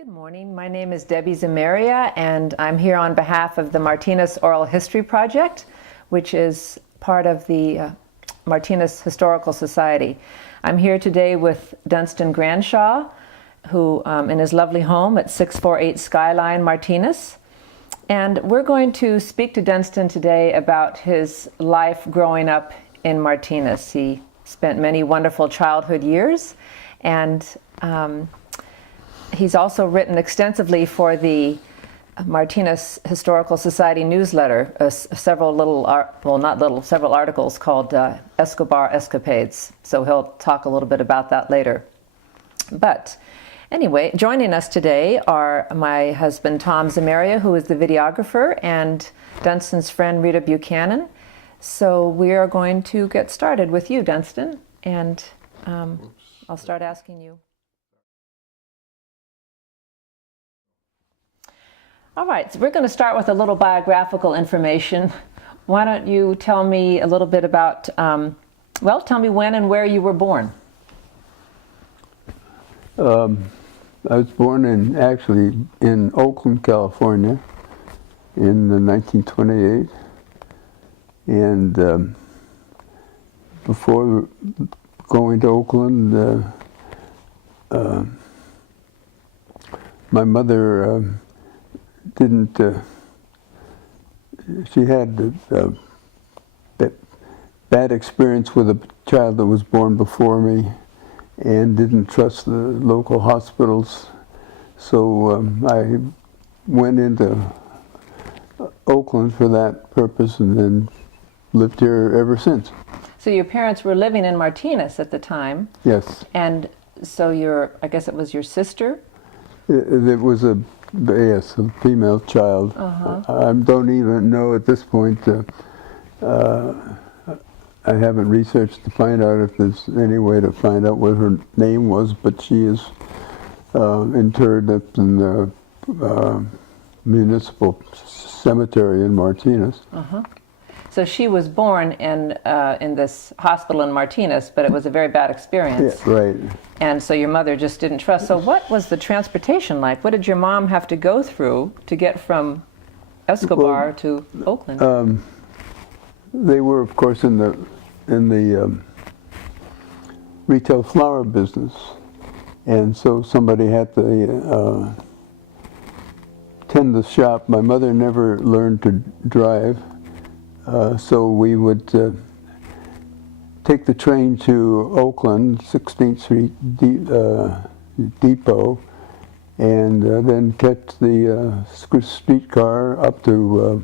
Good morning. My name is Debbie Zamaria, and I'm here on behalf of the Martinez Oral History Project, which is part of the Martinez Historical Society. I'm here today with Dunstan Granshaw, who in his lovely home at 648 Skyline, Martinez. And we're going to speak to Dunstan today about his life growing up in Martinez. He spent many wonderful childhood years, and he's also written extensively for the Martinez Historical Society newsletter, several articles called Escobar Escapades. So he'll talk a little bit about that later. But anyway, joining us today are my husband Tom Zamaria, who is the videographer, and Dunstan's friend Rita Buchanan. So we are going to get started with you, Dunstan, and I'll start asking you. All right, so we're going to start with a little biographical information. Why don't you tell me a little bit about, tell me when and where you were born. I was born in Oakland, California in 1928. And before going to Oakland, my mother didn't, she had a bad experience with a child that was born before me and didn't trust the local hospitals. So I went into Oakland for that purpose and then lived here ever since. So your parents were living in Martinez at the time? Yes. And so I guess it was your sister? It was a female child. I don't even know at this point. I haven't researched to find out if there's any way to find out what her name was, but she is interred up in the municipal cemetery in Martinez. So she was born in this hospital in Martinez, but it was a very bad experience. Yeah, right. And so your mother just didn't trust. So what was the transportation like? What did your mom have to go through to get from Escobar to Oakland? They were, of course, in the retail flower business, and so somebody had to tend the shop. My mother never learned to drive. So we would take the train to Oakland, 16th Street Depot, and then catch the streetcar up to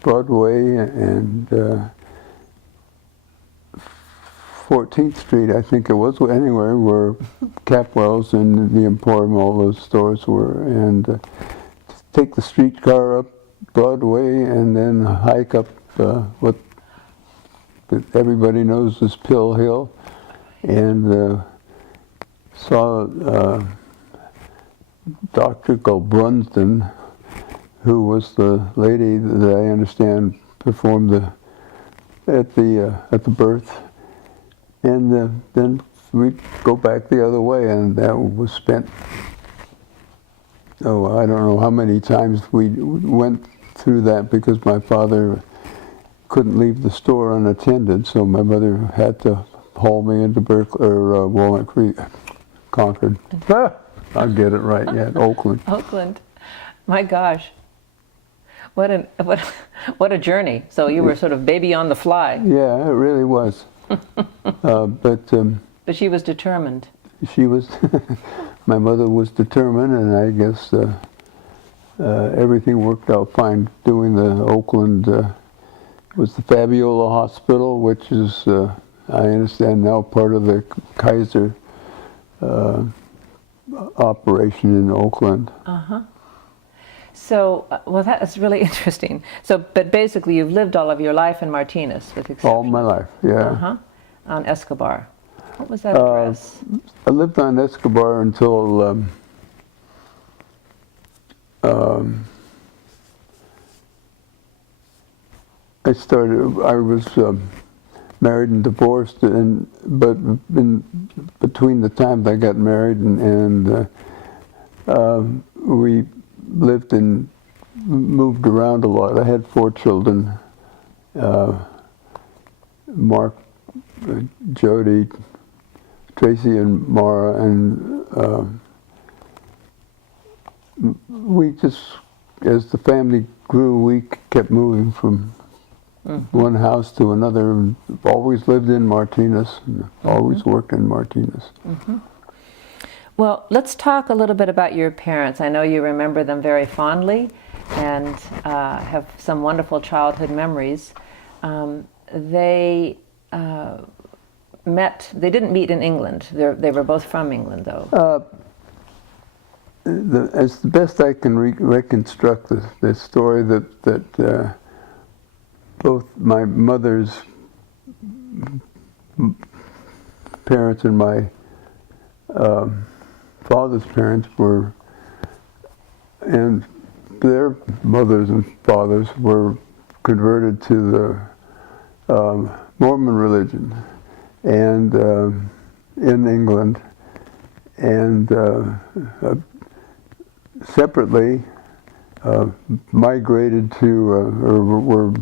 Broadway and 14th Street, I think it was, anywhere where Capwell's and the Emporium, all those stores were, and take the streetcar up Broadway and then hike up what everybody knows is Pill Hill, and saw Dr. Dunstan, who was the lady that I understand performed at the birth, and then we'd go back the other way, and that was spent. Oh, I don't know how many times we went through that because my father couldn't leave the store unattended, so my mother had to haul me into Walnut Creek, Concord. I'll get it right yet, Oakland. Oakland, my gosh, what a journey! So you were sort of baby on the fly. Yeah, it really was. But she was determined. She was. My mother was determined, and I guess everything worked out fine. Doing the Oakland. Was the Fabiola Hospital, which is, I understand now, part of the Kaiser operation in Oakland. So, that is really interesting. So, but basically you've lived all of your life in Martinez, with exception. All my life, yeah. On Escobar. What was that address? I lived on Escobar until I was married and divorced, but between the time I got married and We moved around a lot. I had 4 children, Mark, Jody, Tracy, and Mara, and we just, as the family grew, we kept moving from one house to another, and always lived in Martinez, and always worked in Martinez. Well, let's talk a little bit about your parents. I know you remember them very fondly and have some wonderful childhood memories. They didn't meet in England. They were both from England, though. As the best I can reconstruct the story, that both my mother's parents and my father's parents were, and their mothers and fathers were converted to the Mormon religion, and in England, and separately migrated to, or were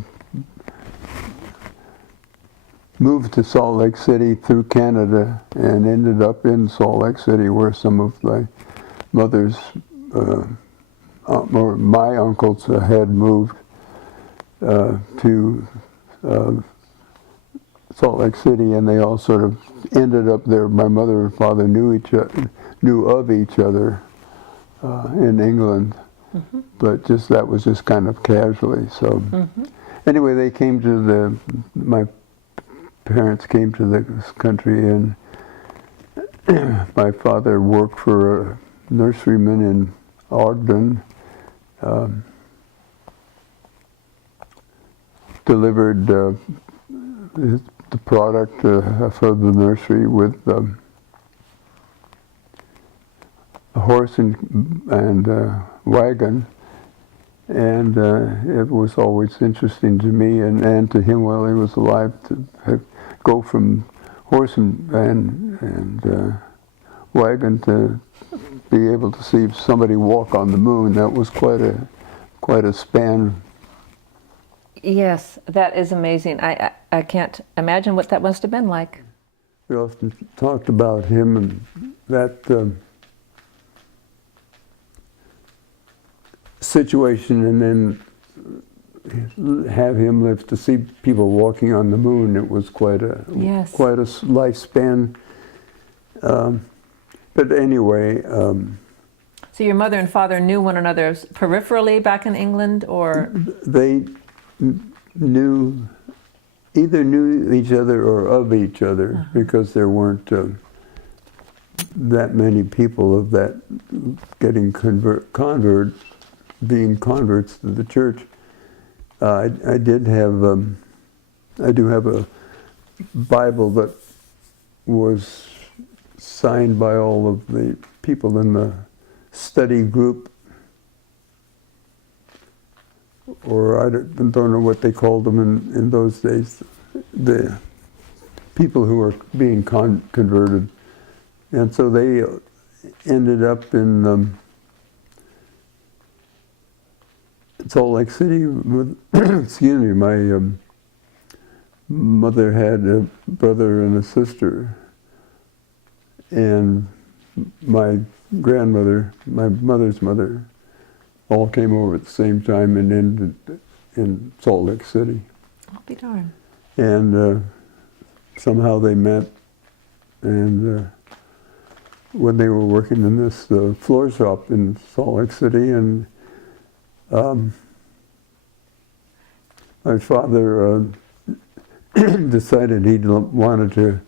moved to Salt Lake City through Canada, and ended up in Salt Lake City, where some of my mother's, or my uncles had moved to Salt Lake City, and they all sort of ended up there. My mother and father knew of each other in England, but that was just kind of casually. So anyway, they came to my parents came to this country, and my father worked for a nurseryman in Ogden, delivered the product for the nursery with a horse and wagon, and it was always interesting to me and to him while he was alive to go from horse and wagon to be able to see somebody walk on the moon. That was quite a span. Yes, that is amazing. I can't imagine what that must have been like. We often talked about him and that situation, and then have him live to see people walking on the moon. It was quite a lifespan. But anyway. So your mother and father knew one another peripherally back in England, or? They either knew each other or of each other, because there weren't that many people of that getting being converts to the church. I do have a Bible that was signed by all of the people in the study group, or I don't know what they called them in those days, the people who were being converted. And so they ended up in Salt Lake City with, excuse me, my mother had a brother and a sister, and my grandmother, my mother's mother, all came over at the same time and ended in Salt Lake City. I'll be darned. And somehow they met, and when they were working in this floor shop in Salt Lake City, and my father decided he wanted to,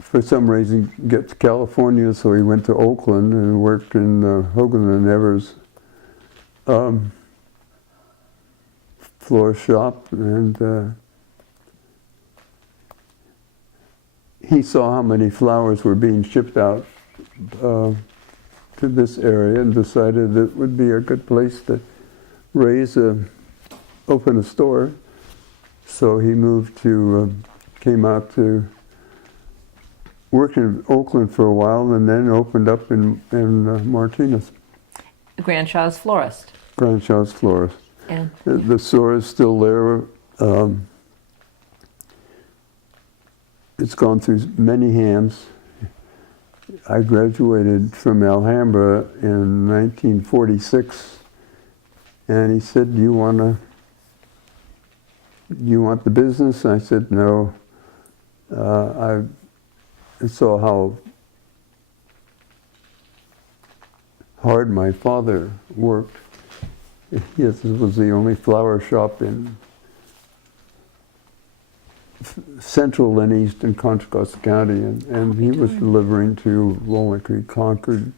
for some reason, get to California, so he went to Oakland and worked in Hogan and Evers floor shop, and he saw how many flowers were being shipped out to this area, and decided it would be a good place to open a store. So he came out to worked in Oakland for a while and then opened up in Martinez, Granshaw's florist. Granshaw's florist. And The store is still there. It's gone through many hands. I graduated from Alhambra in 1946, and he said, "Do you want the business?" I said, "No." I saw how hard my father worked. Yes, this was the only flower shop in central and eastern Contra Costa County, and he was delivering to Walnut Creek, Concord,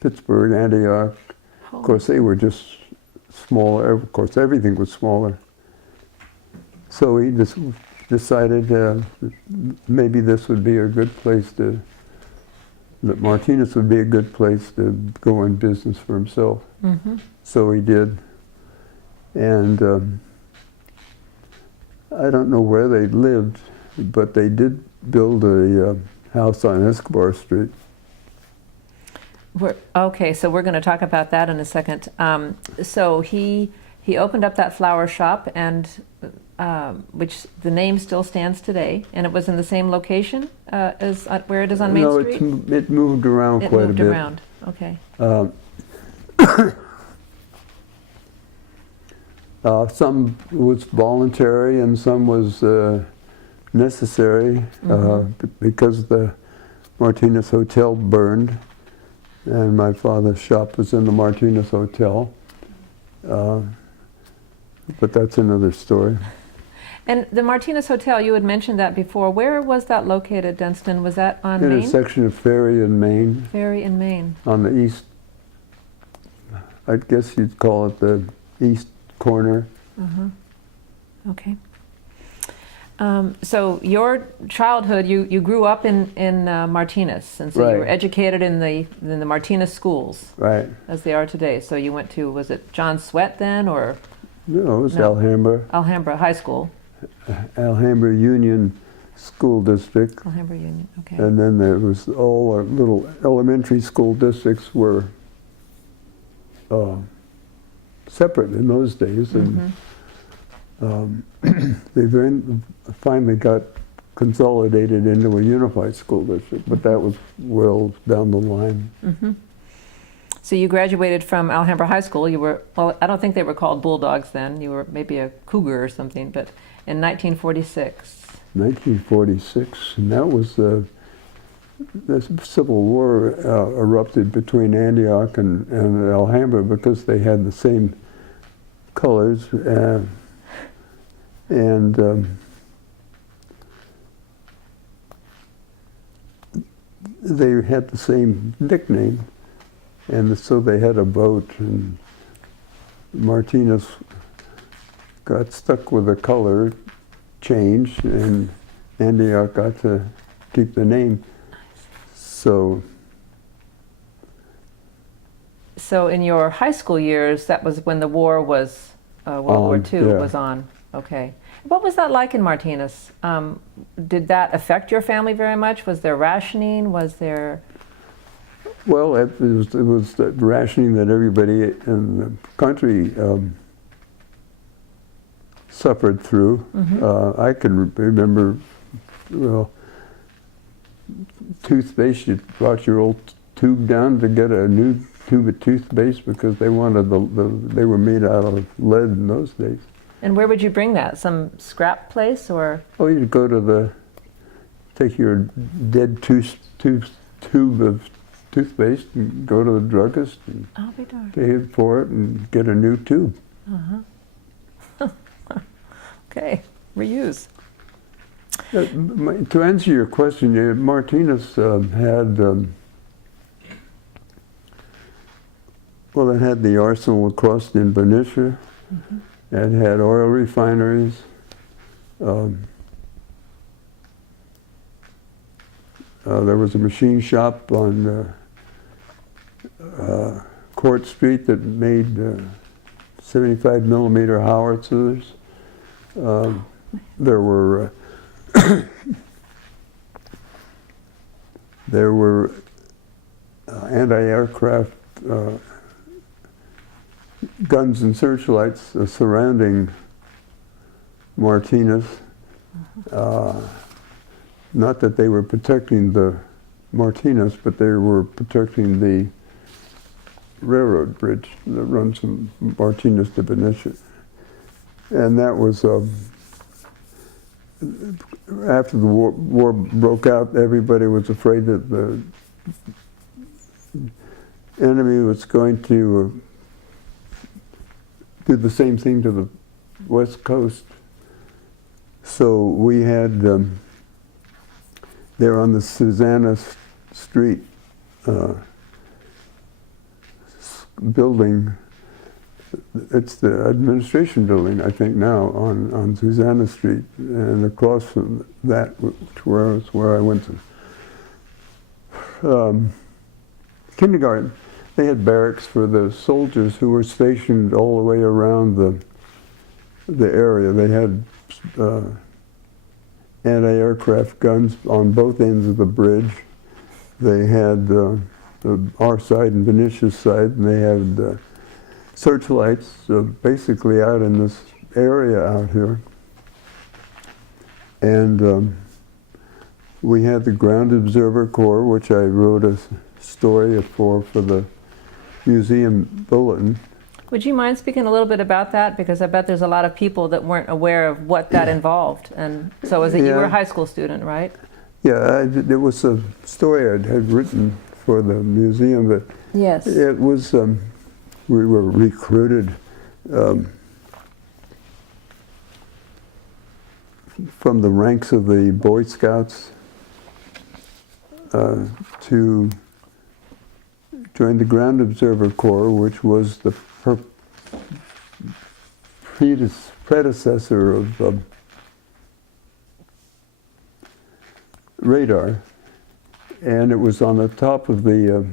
Pittsburgh, Antioch. Of course, they were just smaller. Of course, everything was smaller. So he just decided maybe this would be a good place that Martinez would be a good place to go in business for himself. mm-hmm. So he did. And I don't know where they lived, but they did build a house on Escobar Street. Okay, so we're going to talk about that in a second. So he opened up that flower shop, and which the name still stands today, and it was in the same location as where it is on Main Street? No, it moved around quite a bit. It moved around, okay. Some was voluntary and some was necessary because the Martinez Hotel burned, and my father's shop was in the Martinez Hotel. But that's another story. And the Martinez Hotel, you had mentioned that before. Where was that located, Dunstan? Was that on Main? Intersection of Ferry and Main. Ferry and Main. On the east, I guess you'd call it the east corner. Okay. So your childhood, you grew up in Martinez, and so Right. you were educated in the Martinez schools, Right. as they are today. So you went to, was it John Swett then, or No, it was No. Alhambra. Alhambra High School? Alhambra Union School District. Alhambra Union, okay. And then there was all our little elementary school districts were separate in those days, and they then finally got consolidated into a unified school district, but that was well down the line. So you graduated from Alhambra High School. You were, well, I don't think they were called Bulldogs then. You were maybe a Cougar or something, but in 1946. 1946, and that was the Civil War erupted between Antioch and Alhambra because they had the same colors, and they had the same nickname, and so they had a vote, and Martinez got stuck with the color change, and Antioch got to keep the name. So in your high school years, that was when the war was, World War II yeah. was on. Okay. What was that like in Martinez? Did that affect your family very much? Was there rationing? Was there... well, it was the rationing that everybody in the country suffered through. I can remember, well, toothpaste, you brought your old tube down to get a new tube of toothpaste because they wanted they were made out of lead in those days. And where would you bring that? Some scrap place, or? Oh, you'd go take your dead tube of toothpaste and go to the druggist and I'll be darned. pay for it and get a new tube. Okay, reuse. To answer your question, Martinez had, well, it had the arsenal across in Benicia. It had oil refineries. There was a machine shop on Court Street that made 75 millimeter howitzers. There were there were anti-aircraft guns and searchlights surrounding Martinez. Not that they were protecting the Martinez, but they were protecting the railroad bridge that runs from Martinez to Benicia. And that was, after the war broke out, everybody was afraid that the enemy was going to do the same thing to the West Coast. So we had, there on the Susanna Street building, it's the administration building, I think now, on Susanna Street, and across from that, where I went to kindergarten. They had barracks for the soldiers who were stationed all the way around the area. They had anti-aircraft guns on both ends of the bridge. They had our side and Benicia's side, and they had searchlights basically out in this area out here. And we had the Ground Observer Corps, which I wrote a story for the museum bulletin. Would you mind speaking a little bit about that? Because I bet there's a lot of people that weren't aware of what that involved. And so you were a high school student, right? Yeah, it was a story I had written for the museum, but yes, it was, we were recruited from the ranks of the Boy Scouts to join the Ground Observer Corps, which was the predecessor of radar, and it was on the top of the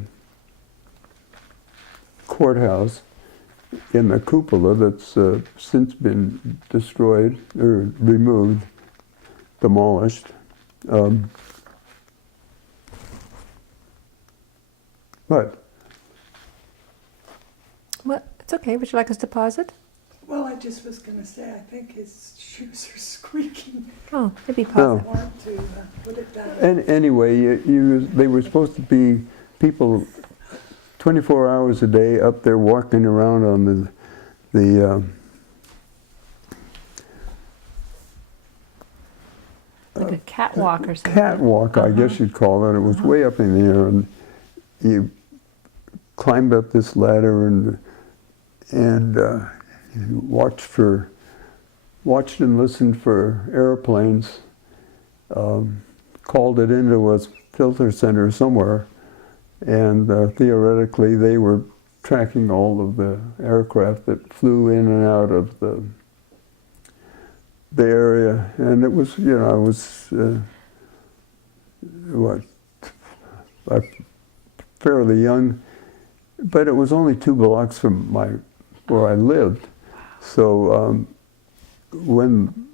courthouse in the cupola that's since been destroyed or removed, demolished. But well, it's okay. Would you like us to pause it? Well, I just was going to say, I think his shoes are squeaking. Oh, maybe I pause it. want to put it down. and anyway, they were supposed to be people 24 hours a day up there walking around on the Like a catwalk or something. catwalk, I guess you'd call it. It was way up in the air, and you climbed up this ladder and you watched and listened for airplanes. Called it into a filter center somewhere, and theoretically they were tracking all of the aircraft that flew in and out of the area. And it was, you know, I was fairly young, but it was only 2 blocks from where I lived. So when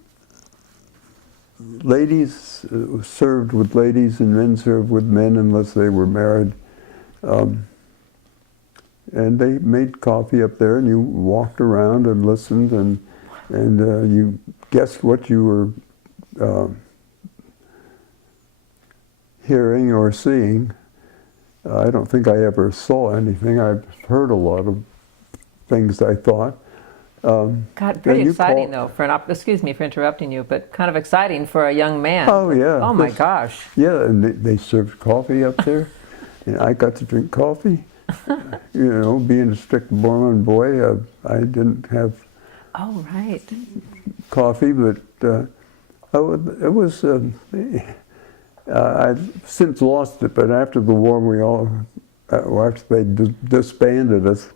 ladies served with ladies and men served with men unless they were married, and they made coffee up there, and you walked around and listened, and you guessed what you were hearing or seeing. I don't think I ever saw anything. I've heard a lot of things, I thought. God, pretty exciting though, excuse me for interrupting you, but kind of exciting for a young man. Oh, yeah. Oh my gosh. Yeah, and they served coffee up there, and I got to drink coffee. You know, being a strict Mormon boy, I didn't have Oh, right. coffee, but it was, I've since lost it, but after the war after they disbanded us,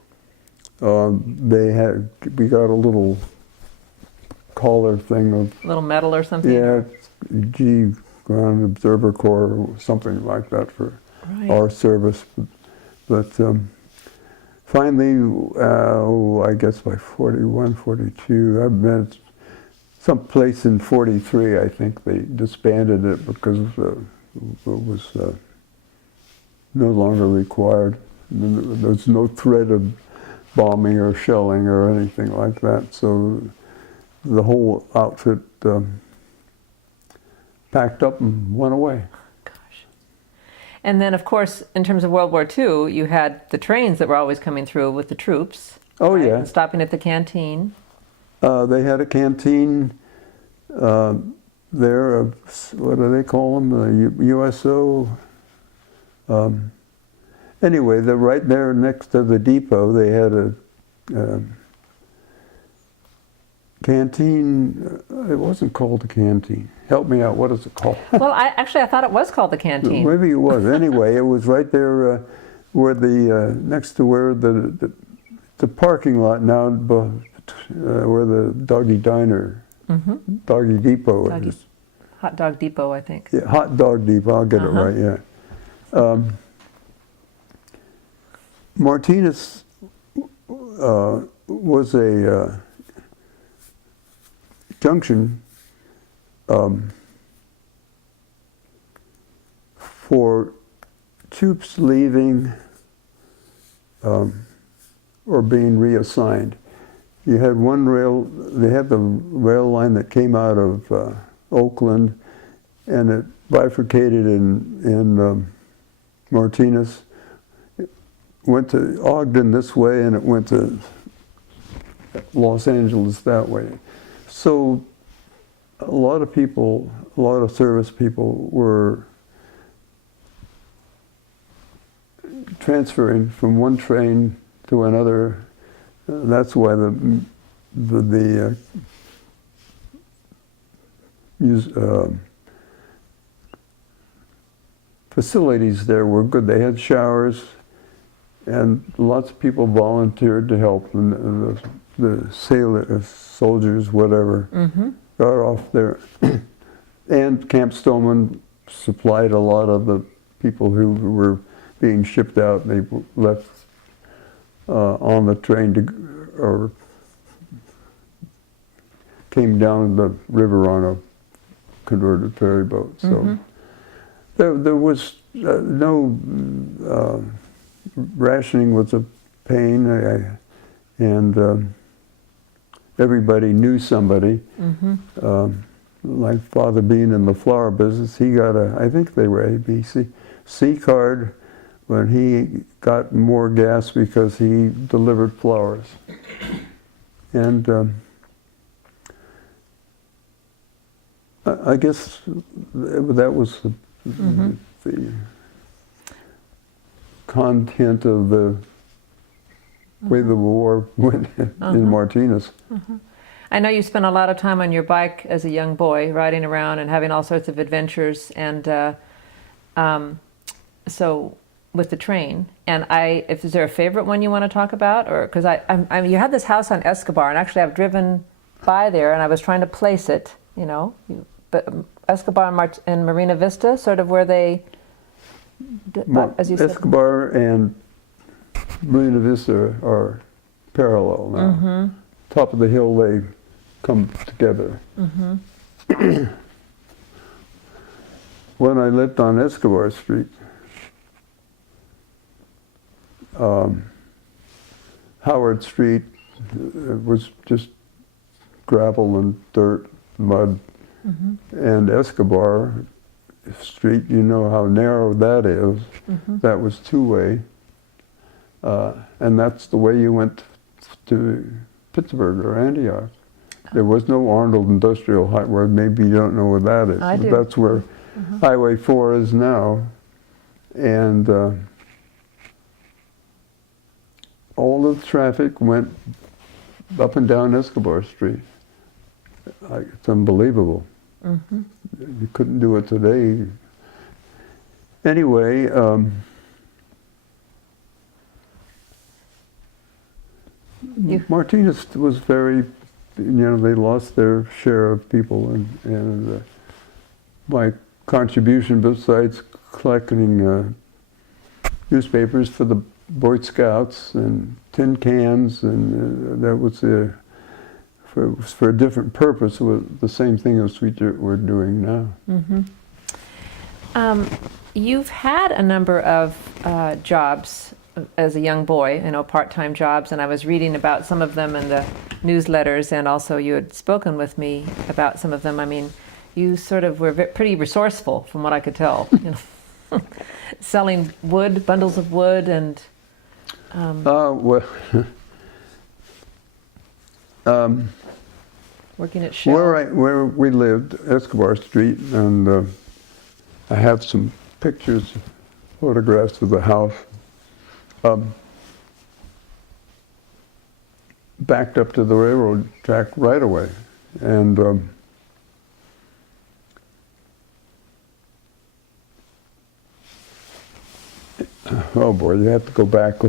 we got a little collar thing of, A little medal or something? yeah, G Ground Observer Corps or something like that for Right. our service. But finally, I guess by 41, 42, I've been someplace in 43, I think they disbanded it because it was no longer required. There's no threat of bombing or shelling or anything like that. So the whole outfit packed up and went away. Gosh. And then, of course, in terms of World War II, you had the trains that were always coming through with the troops. Oh, right? yeah. And stopping at the canteen. They had a canteen there, what do they call them, the USO? Anyway, they're right there next to the depot. They had a canteen. It wasn't called a canteen. Help me out, what is it called? Well, I thought it was called the canteen. Maybe it was. Anyway, it was right there where next to where the parking lot now, where the Doggy Diner, Doggy Depot is. Hot Dog Depot, I think. Yeah, Hot Dog Depot, I'll get it right, yeah. Martinez was a junction for troops leaving or being reassigned. You had they had the rail line that came out of Oakland, and it bifurcated in Martinez. It went to Ogden this way, and it went to Los Angeles that way. So a lot of people, a lot of service people were transferring from one train to another. That's why the facilities there were good. They had showers, and lots of people volunteered to help. And the soldiers, whatever, got off there. And Camp Stoneman supplied a lot of the people who were being shipped out. They left on the train or came down the river on a converted ferry boat. So there was no rationing was a pain, and everybody knew somebody. Like Father being in the flower business, he got I think they were ABC C card when he got more gas because he delivered flowers. And I guess that was the content of the way the war went in Martinez. I know you spent a lot of time on your bike as a young boy, riding around and having all sorts of adventures, and so with the train. And is there a favorite one you want to talk about, or because you had this house on Escobar, and actually I've driven by there, and I was trying to place it, but Escobar and Marina Vista, sort of where they, as you said. Escobar and Marina Vista are parallel now. Top of the hill, they come together. When I lived on Escobar Street, Howard Street was just gravel and dirt, mud. And Escobar Street, you know how narrow that is. That was two-way. And that's the way you went to Pittsburgh or Antioch. There was no Arnold Industrial Highway. Maybe you don't know where that is. I do. But that's where Highway 4 is now. And all the traffic went up and down Escobar Street. It's unbelievable. You couldn't do it today. Anyway, Martinez was very, they lost their share of people, and my contribution, besides collecting newspapers for the Boy Scouts and tin cans, and that was for a different purpose. It was the same thing as we're doing now. You've had a number of jobs as a young boy, part-time jobs, and I was reading about some of them in the newsletters, and also you had spoken with me about some of them. I mean, you sort of were pretty resourceful, from what I could tell. Selling wood, bundles of wood, and Well, working at Shell. where we lived, Escobar Street, and I have some pictures, photographs of the house. Backed up to the railroad track right away, and oh boy, you have to go back.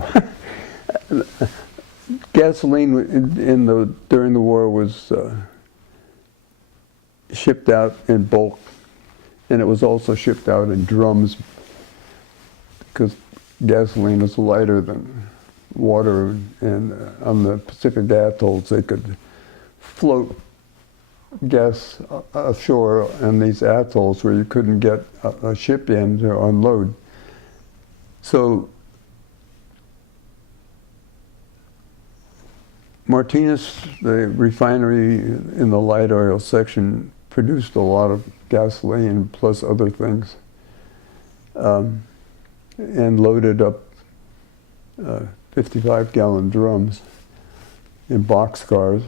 Gasoline during the war was shipped out in bulk, and it was also shipped out in drums because gasoline is lighter than water, and on the Pacific atolls they could float gas ashore in these atolls where you couldn't get a ship in to unload. So Martinez, the refinery in the light oil section, produced a lot of gasoline plus other things, and loaded up 55-gallon drums in boxcars,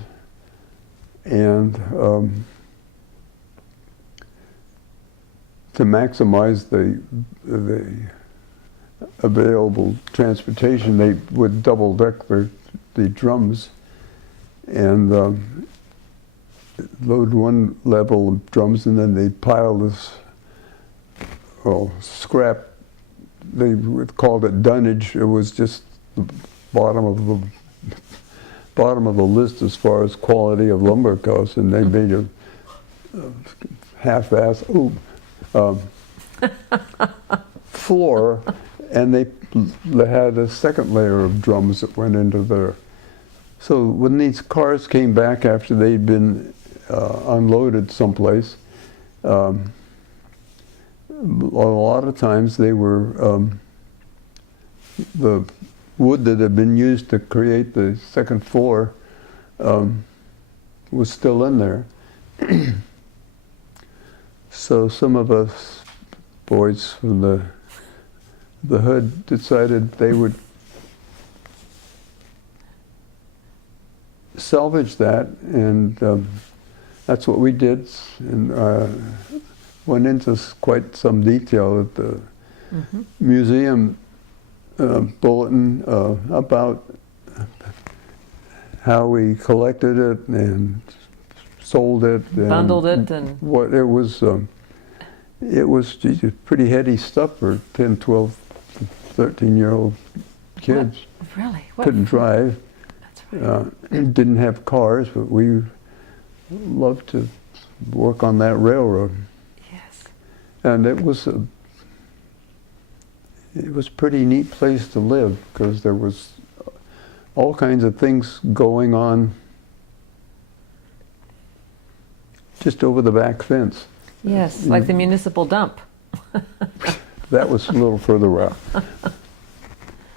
and to maximize the available transportation, they would double deck the drums and load one level of drums, and then they pile this scrap. They called it dunnage. It was just the bottom of the list as far as quality of lumber goes, and they made a half-ass floor, and they had a second layer of drums that went into there. So when these cars came back after they'd been unloaded someplace, a lot of times they were the wood that had been used to create the second floor was still in there. So some of us boys from the hood decided they would salvage that, and that's what we did, and went into quite some detail at the museum bulletin about how we collected it and sold it, and bundled it, and what it was. It was pretty heady stuff for 10, 12, 13-year-old kids. Really? Couldn't drive. That's right. Didn't have cars, but we loved to work on that railroad. Yes. And it was a pretty neat place to live because there was all kinds of things going on just over the back fence. Yes, like the municipal dump. That was a little further out.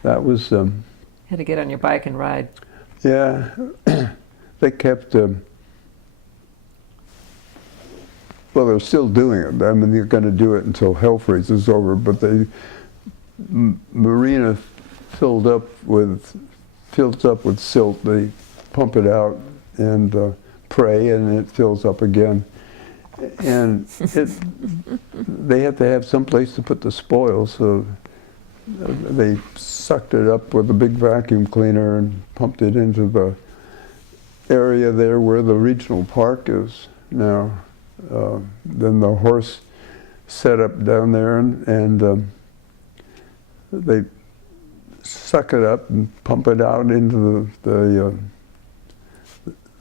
That was, Had to get on your bike and ride. yeah, they kept, well, they're still doing it. I mean, they're going to do it until hell freezes over, but marina fills up with silt. They pump it out and pray, and it fills up again. And they had to have some place to put the spoil, so they sucked it up with a big vacuum cleaner and pumped it into the area there where the regional park is now. Then the horse set up down there, and they suck it up and pump it out into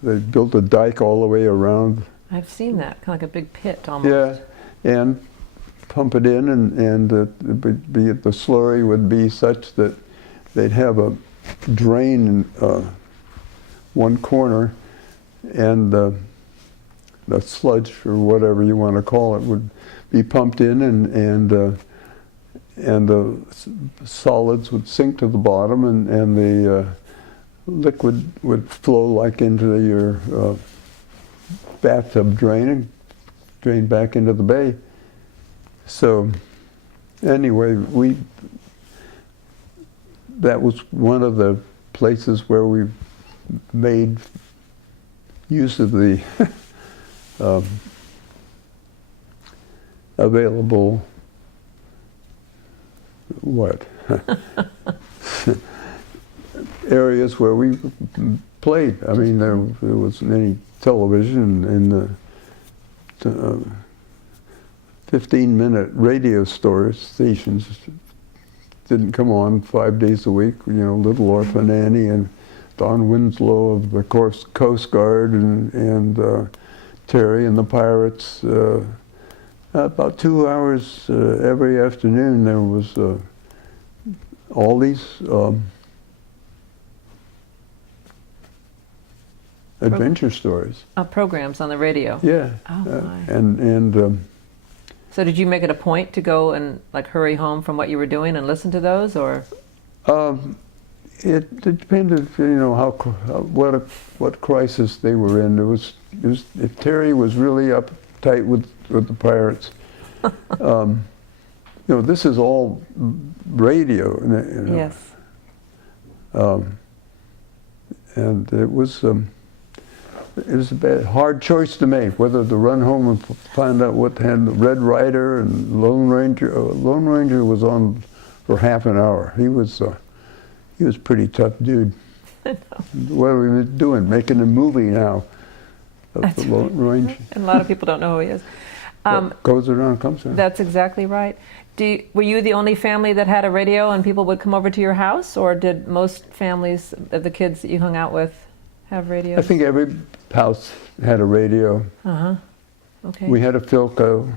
they built a dike all the way around. I've seen that, kind of like a big pit almost. Yeah, and pump it in, and the slurry would be such that they'd have a drain in one corner, and the sludge, or whatever you want to call it, would be pumped in, and and the solids would sink to the bottom, and the liquid would flow like into your bathtub drain and drain back into the bay. So anyway, that was one of the places where we made use of the available areas where we played. I mean, there wasn't any television, and the 15-minute radio stations didn't come on 5 days a week. You know, Little Orphan Annie and Don Winslow of the Coast Guard, and Terry and the Pirates. About 2 hours every afternoon, there was all these adventure stories. Programs on the radio. Yeah. Oh, my. And So did you make it a point to go and like hurry home from what you were doing and listen to those, or? it depended, you know, what crisis they were in. It was if Terry was really uptight with the Pirates. You know, this is all radio. You know. Yes. And it was a hard choice to make, whether to run home and find out what had the Red Ryder and Lone Ranger. Lone Ranger was on for half an hour. He was a pretty tough dude. What are we doing? Making a movie now of That's the Lone Ranger. And a lot of people don't know who he is. What goes around comes around. That's exactly right. Were you the only family that had a radio and people would come over to your house, or did most families of the kids that you hung out with have radios? I think every house had a radio. Uh-huh. Okay. We had a Philco.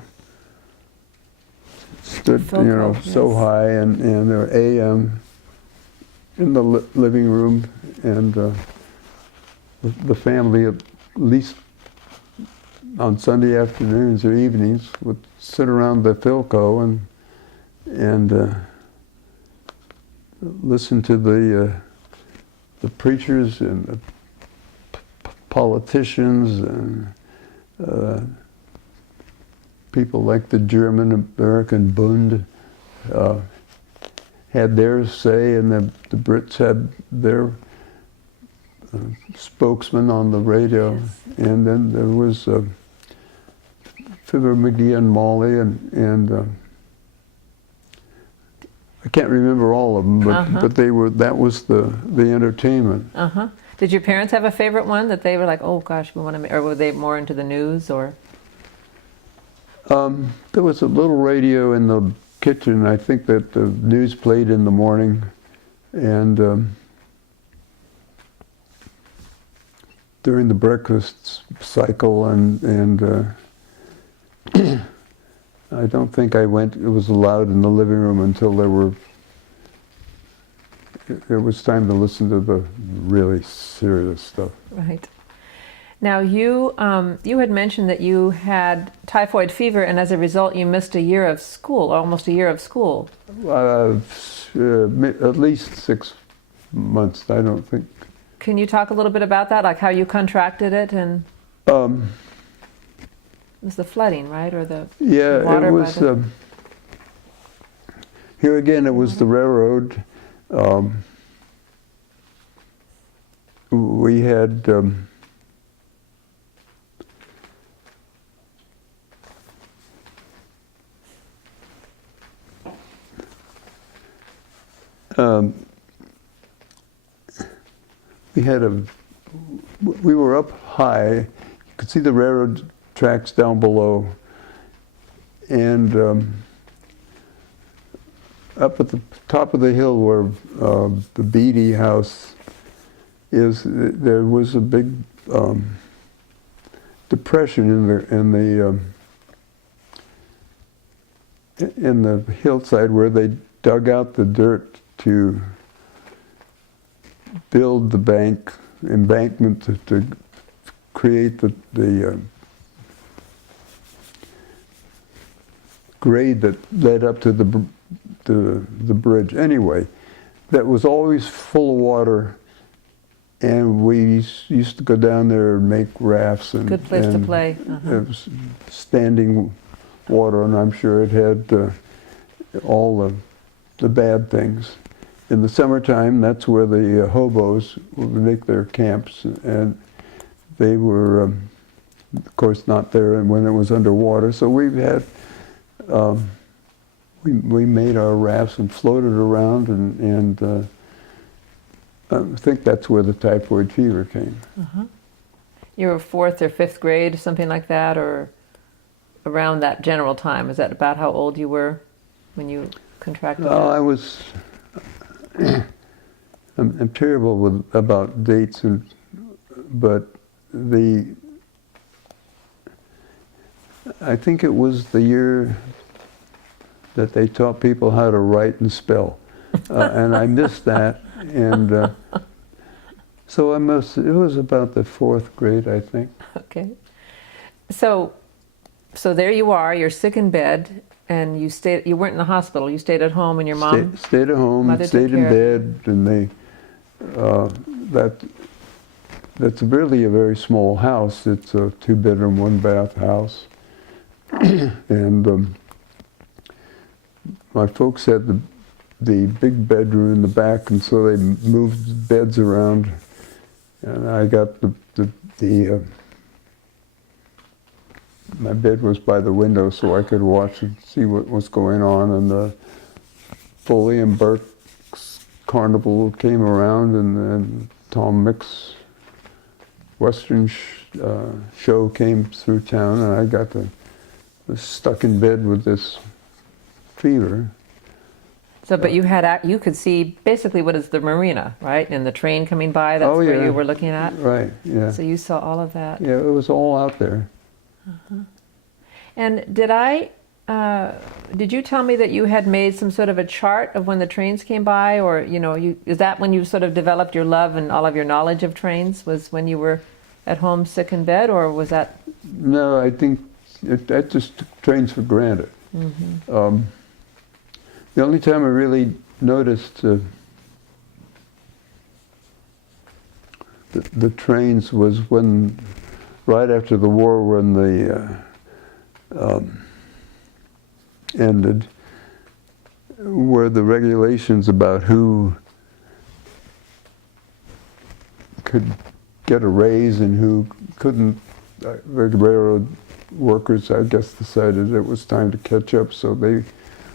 Stood, you know, Philco, so yes. high, and there were AM in the living room, and the family, at least on Sunday afternoons or evenings, would sit around the Philco and listen to the preachers and the politicians and people like the German-American Bund had their say, and the Brits had their spokesman on the radio. Yes. And then there was Fibber McGee and Molly, and I can't remember all of them, but that was the entertainment. Uh-huh. Did your parents have a favorite one that they were like, oh gosh, we want to, or were they more into the news, or? There was a little radio in the kitchen. I think that the news played in the morning, and during the breakfast cycle, and I don't think it was allowed in the living room until it was time to listen to the really serious stuff. Right. Now you had mentioned that you had typhoid fever, and as a result you missed a year of school, almost a year of school. At least 6 months, I don't think. Can you talk a little bit about that, like how you contracted it? And it was the flooding, right, or the water? It was. Here again, it was the railroad. We had we were up high. You could see the railroad tracks down below, and up at the top of the hill where the Beatty house is, there was a big depression in the hillside where they dug out the dirt to build the embankment to create the grade that led up to the the bridge. Anyway, that was always full of water, and we used to go down there and make rafts. And Good place to play. It was standing water, and I'm sure it had all the bad things. In the summertime, that's where the hobos would make their camps, and they were, of course, not there when it was underwater. So we've had, we made our rafts and floated around, and I think that's where the typhoid fever came. You were 4th or 5th grade, something like that, or around that general time. Is that about how old you were when you contracted that? I was, I'm terrible about dates, but I think it was the year that they taught people how to write and spell, and I missed that, and so it was about the 4th grade, I think. Okay. So there you are, you're sick in bed, and you weren't in the hospital, you stayed at home, and your mom? Stayed at home, mother stayed took in care of bed, and that's really a very small house. It's a 2-bedroom, 1-bath house. And my folks had the big bedroom in the back, and so they moved beds around, and I got my bed was by the window, so I could watch and see what was going on, and the Foley and Burke's Carnival came around, and then Tom Mick's Western show came through town, and I was stuck in bed with this fever. So, but you could see basically what is the marina, right? And the train coming by, that's where you were looking at? Right, yeah. So you saw all of that? Yeah, it was all out there. And did you tell me that you had made some sort of a chart of when the trains came by, or is that when you sort of developed your love and all of your knowledge of trains? Was when you were at home sick in bed, or was that? No, I think I just took trains for granted. The only time I really noticed the trains was right after the war, when the ended, were the regulations about who could get a raise and who couldn't. The railroad workers, I guess, decided it was time to catch up, so they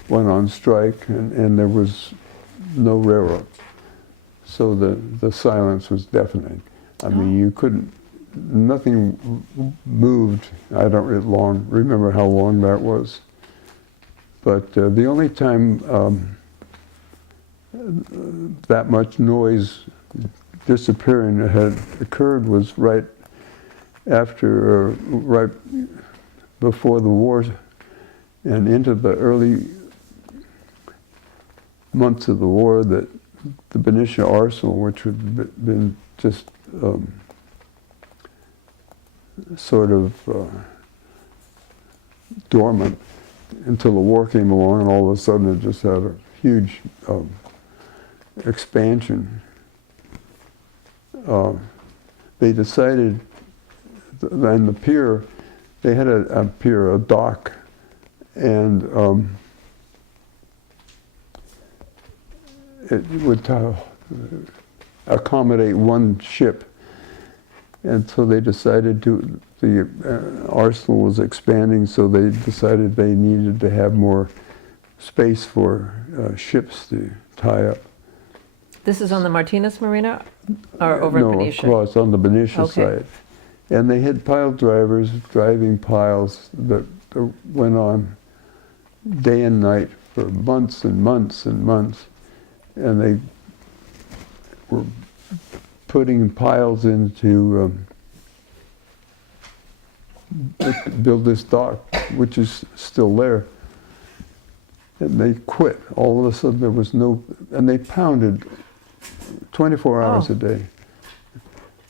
went on strike, and there was no railroad. So the silence was deafening. I mean, you couldn't, nothing moved. I don't remember how long that was. But the only time that much noise disappearing had occurred was right before the war and into the early months of the war, that the Benicia Arsenal, which had been just sort of dormant until the war came along, and all of a sudden it just had a huge expansion. They decided, and the pier, they had a pier, a dock, and it would accommodate one ship. And so they decided the arsenal was expanding, so they decided they needed to have more space for ships to tie up. This is on the Martinez Marina, or over at Benicia? No, across on the Benicia Okay. side. And they had pile drivers driving piles that went on day and night for months and months and months. And they were putting piles in to build this dock, which is still there. And they quit. All of a sudden there was and they pounded 24 hours a day.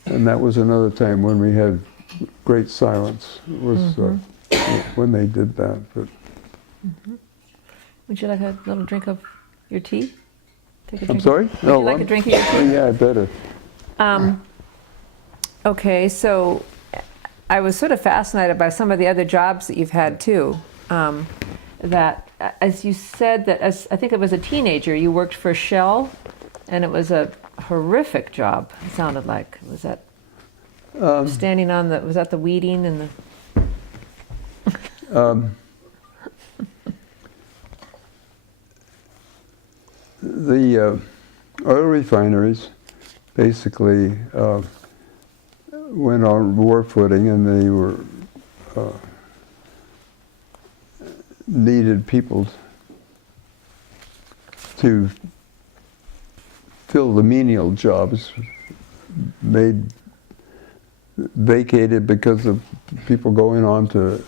And that was another time when we had great silence, was when they did that. But Would you like a little drink of your tea? Take a I'm drink. sorry? Would you like a drink of your tea? Oh, yeah, I better. Okay, so I was sort of fascinated by some of the other jobs that you've had too. That, as you said, that as I think it was a teenager, you worked for Shell, and it was a horrific job. It sounded like was that standing on the was that the weeding and the oil refineries basically went on war footing, and they were needed people to fill the menial jobs made vacated because of people going on to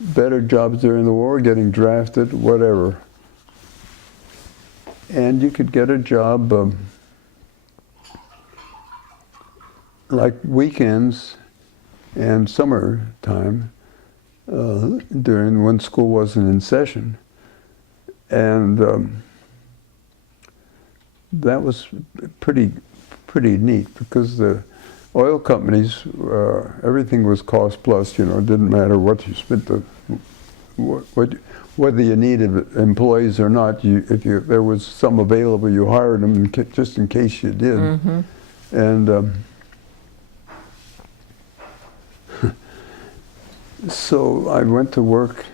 better jobs during the war, getting drafted, whatever. And you could get a job like weekends and summertime during when school wasn't in session. And that was pretty neat, because the oil companies, everything was cost plus, you know, it didn't matter what you spent whether you needed employees or not. If there was some available, you hired them just in case you did. Mm-hmm. And so I went to work,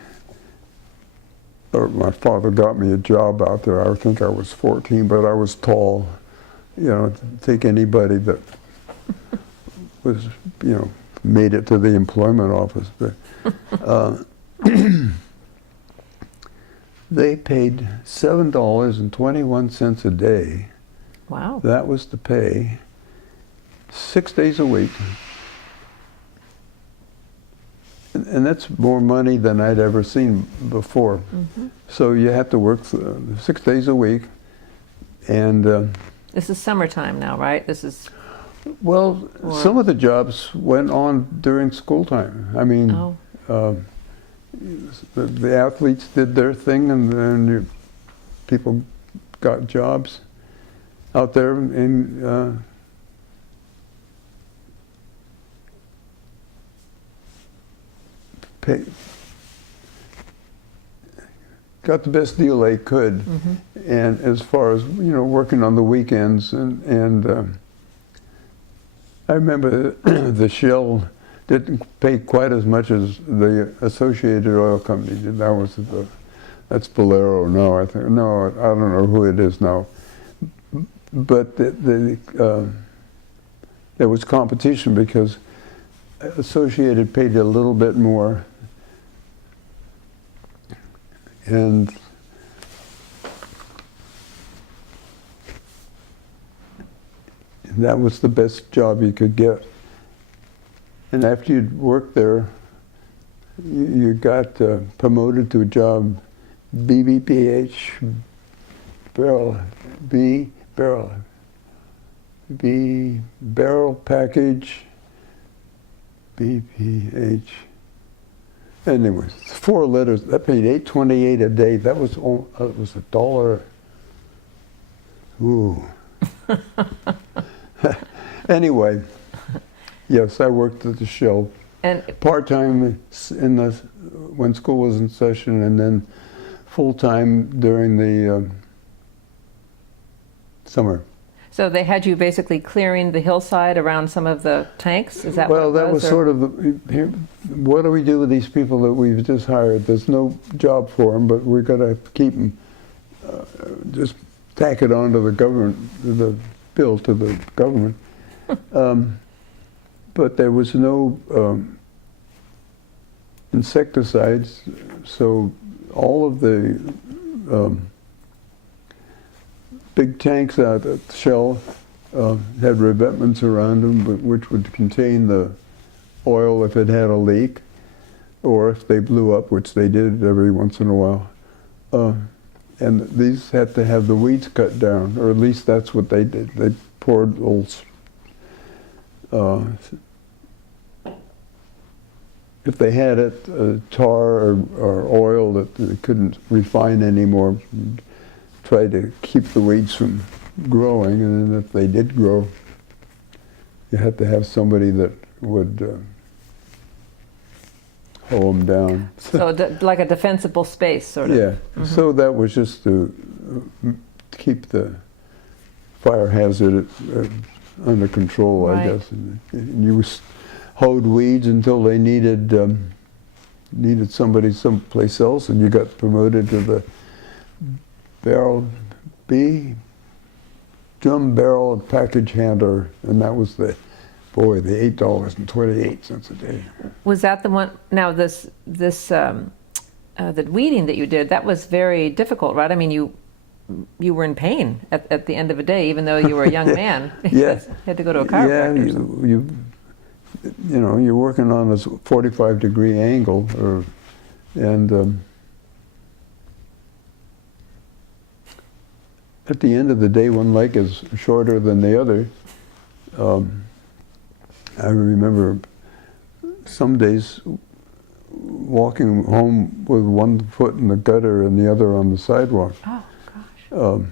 or my father got me a job out there. I think I was 14, but I was tall. You know, take anybody that was, you know, made it to the employment office. But they paid $7.21 a day. wow. That was the pay, 6 days a week. And that's more money than I'd ever seen before. Mm-hmm. So you have to work 6 days a week. And This is summertime now, right? This is well, Or- some of the jobs went on during school time. I mean, the athletes did their thing, and then people got jobs out there in got the best deal they could. Mm-hmm. And as far as, you know, working on the weekends, and I remember the Shell didn't pay quite as much as the Associated Oil Company did. That's Valero now, I think. No, I don't know who it is now. But there was competition because Associated paid a little bit more, and that was the best job you could get. And after you'd worked there, you got promoted to a job, BBPH, barrel package, BPH. Anyways, 4 letters. That paid $8.28 a day. That was $1. Ooh. Anyway, yes, I worked at the Shell and part-time when school was in session, and then full-time during the summer. so they had you basically clearing the hillside around some of the tanks? Is that Well, what it that was or- sort of what do we do with these people that we've just hired? There's no job for them, but we've got to keep them. Just tack it on to the government, the bill to the government. But there was no insecticides, so all of the big tanks out at Shell had revetments around them, which would contain the oil if it had a leak, or if they blew up, which they did every once in a while. And these had to have the weeds cut down, or at least that's what they did. They poured little if they had it, tar or oil that they couldn't refine anymore, try to keep the weeds from growing, and then if they did grow, you had to have somebody that would hoe them down. So like a defensible space, sort of. Yeah, so that was just to keep the fire hazard under control, Right. I guess. And you hoed weeds until they needed somebody someplace else, and you got promoted to the drum barrel package handler, and that was the $8.28 a day. Was that the one? Now the weeding that you did, that was very difficult, right? I mean, you were in pain at the end of the day, even though you were a young man. Yeah. You had to go to a chiropractor. Yeah, you know, you're working on this 45-degree angle, and at the end of the day, one leg is shorter than the other. I remember some days walking home with one foot in the gutter and the other on the sidewalk. Oh, gosh.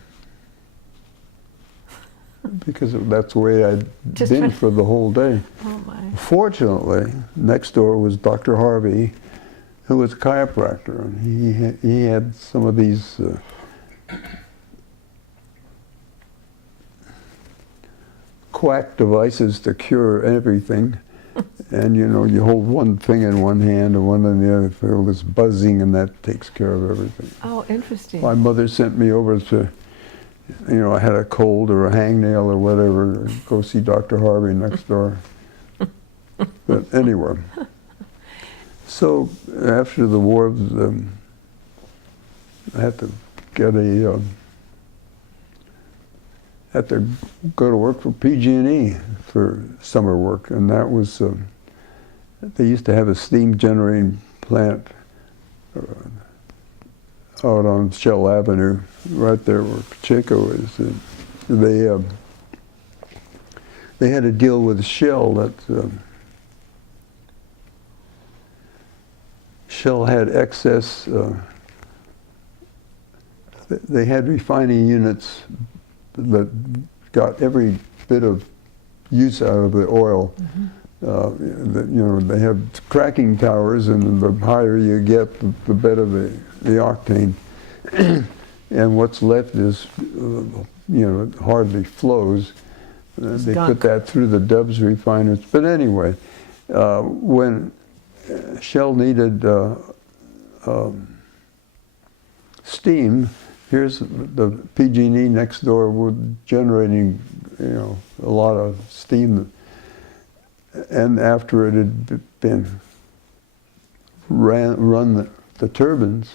Because that's the way I'd Just been trying- for the whole day. Oh, my. Fortunately, next door was Dr. Harvey, who was a chiropractor, and he had some of these quack devices to cure everything. And you know, you hold one thing in one hand and one in the other, feel this buzzing, and that takes care of everything. Oh, interesting. My mother sent me over to, you know, I had a cold or a hangnail or whatever, go see Dr. Harvey next door. But anyway, so after the war, I had to get had to go to work for PG&E for summer work, and that was, they used to have a steam generating plant out on Shell Avenue, right there where Pacheco is. And they had a deal with Shell that Shell had excess, they had refining units that got every bit of use out of the oil. You know, they have cracking towers, and the higher you get, the better the octane. And what's left is, you know, it hardly flows. They gunk. put that through the Dubs refiners. But anyway, when Shell needed steam, here's the PG&E next door were generating, you know, a lot of steam. And after it had been run the turbines,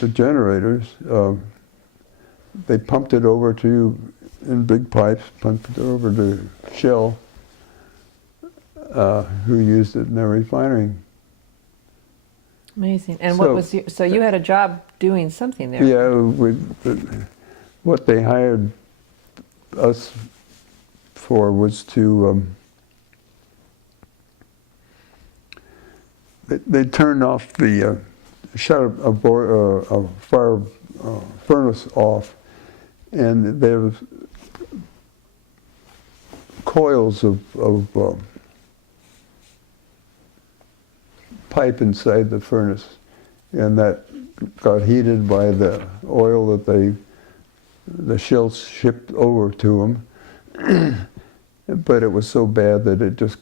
the generators, they pumped it over to, in big pipes, pumped it over to Shell, who used it in their refinery. Amazing. And So- what was so you had a job doing something there? Yeah, what they hired us for was to, they turned off the, shut a fire furnace off, and there was coils of pipe inside the furnace, and that got heated by the oil that the Shell shipped over to them. But it was so bad that it just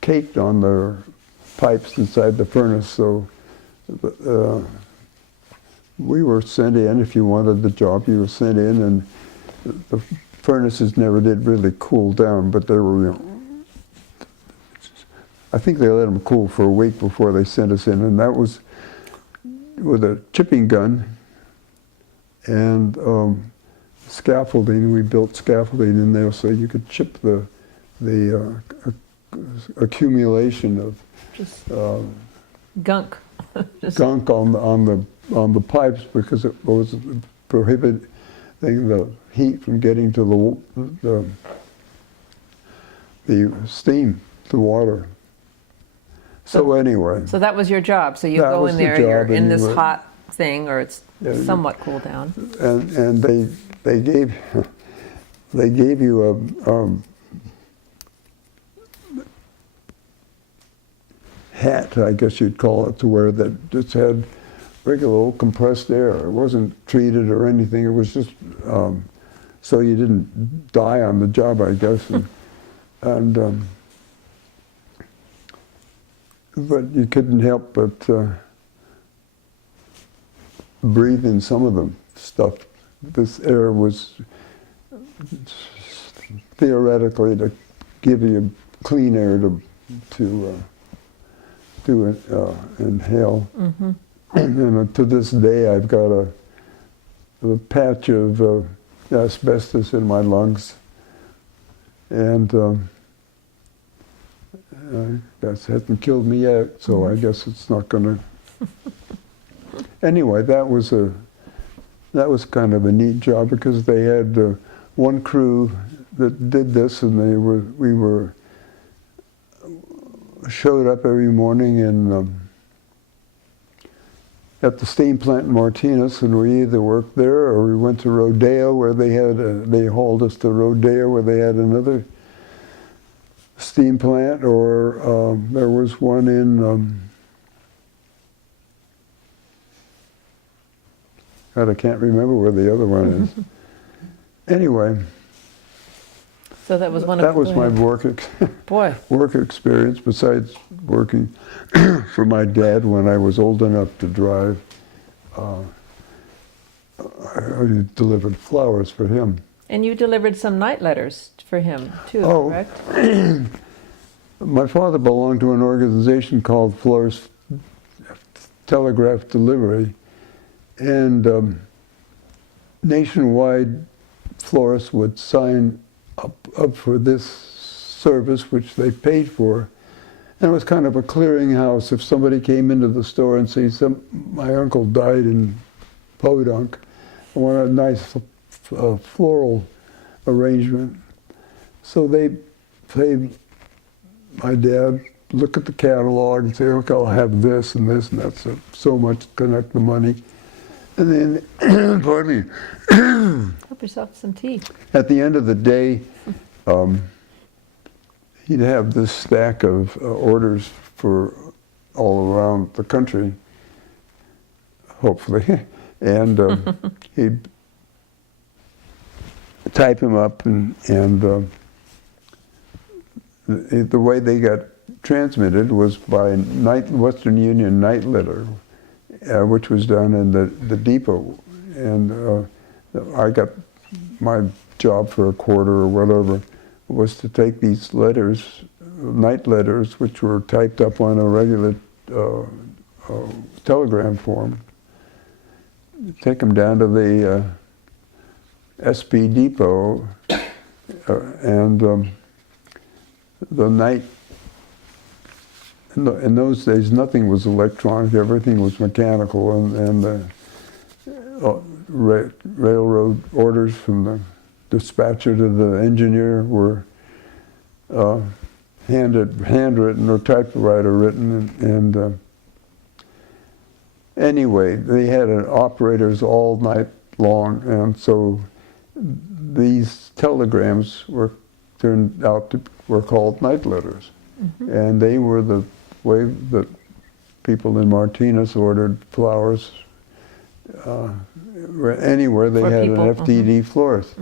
caked on the pipes inside the furnace. So we were sent in. If you wanted the job, you were sent in, and the furnaces never did really cool down, but they were, you know, I think they let them cool for a week before they sent us in, and that was with a chipping gun and scaffolding. We built scaffolding in there so you could chip the accumulation of Just gunk. Just gunk on the pipes, because it was prohibiting the heat from getting to the steam, the water. So anyway, So that was your job. So you That go was in the there, you're job, in and this you were- hot thing, or it's Yeah, you- somewhat cooled down. and they gave you a hat, I guess you'd call it, to wear that just had regular old compressed air. It wasn't treated or anything. It was just so you didn't die on the job, I guess. And but you couldn't help but breathe in some of the stuff. This air was theoretically to give you clean air to inhale. Mm-hmm. And to this day, I've got a patch of asbestos in my lungs, and that hasn't killed me yet. So I guess it's not going to. Anyway, that was kind of a neat job because they had one crew that did this, and we showed up every morning at the steam plant in Martinez, and we either worked there or we went to Rodeo, where they hauled us to Rodeo, where they had another steam plant, or there was one in God, I can't remember where the other one is. Anyway, So that was one that of was my boy. work experience, besides working for my dad when I was old enough to drive. I delivered flowers for him. And you delivered some night letters for him too, Oh. correct? My father belonged to an organization called Florist Telegraph Delivery, and nationwide florists would sign up for this service, which they paid for. And it was kind of a clearinghouse. If somebody came into the store and said, my uncle died in Podunk, I want a nice floral arrangement. So they my dad look at the catalog and say, okay, I'll have this and this, and that's so much to connect the money. And then, pardon me, Help yourself to some tea. at the end of the day, he'd have this stack of orders for all around the country, hopefully, and he'd type them up, and the way they got transmitted was by Western Union night letter, which was done in the depot, and I got my job for a quarter or whatever was to take these letters, night letters, which were typed up on a regular telegram form, take them down to the SP depot, and the night. In those days, nothing was electronic; everything was mechanical, and railroad orders from the dispatcher to the engineer were handwritten or typewriter written, and anyway, they had operators all night long, and so these telegrams turned out to were called night letters, and they were the way that people in Martinez ordered flowers anywhere they For had people, an FTD florist.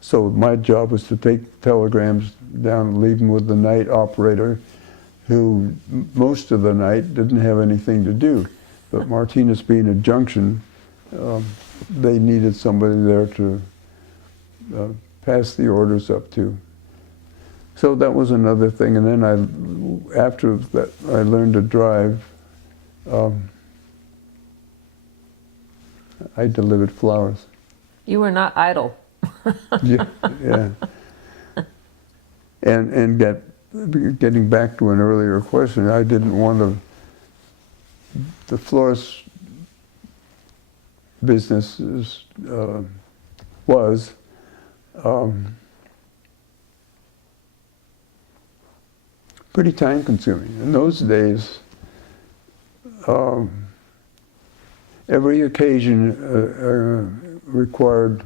So my job was to take telegrams down and leave them with the night operator, who most of the night didn't have anything to do. But Martinez being a junction, they needed somebody there to pass the orders up to. So that was another thing. And then after that, I learned to drive. I delivered flowers. You were not idle. Yeah. And getting back to an earlier question, I didn't want the florist business was pretty time consuming. In those days, every occasion required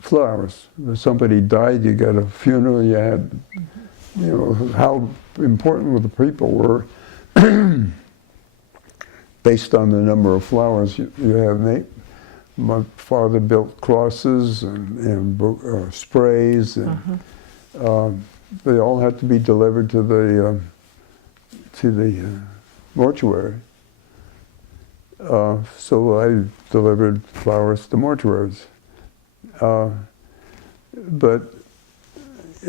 flowers. If somebody died, you got a funeral, you had, you know, how important the people were based on the number of flowers you have made. My father built crosses and sprays, and they all had to be delivered to the mortuary. So I delivered flowers to mortuaries. But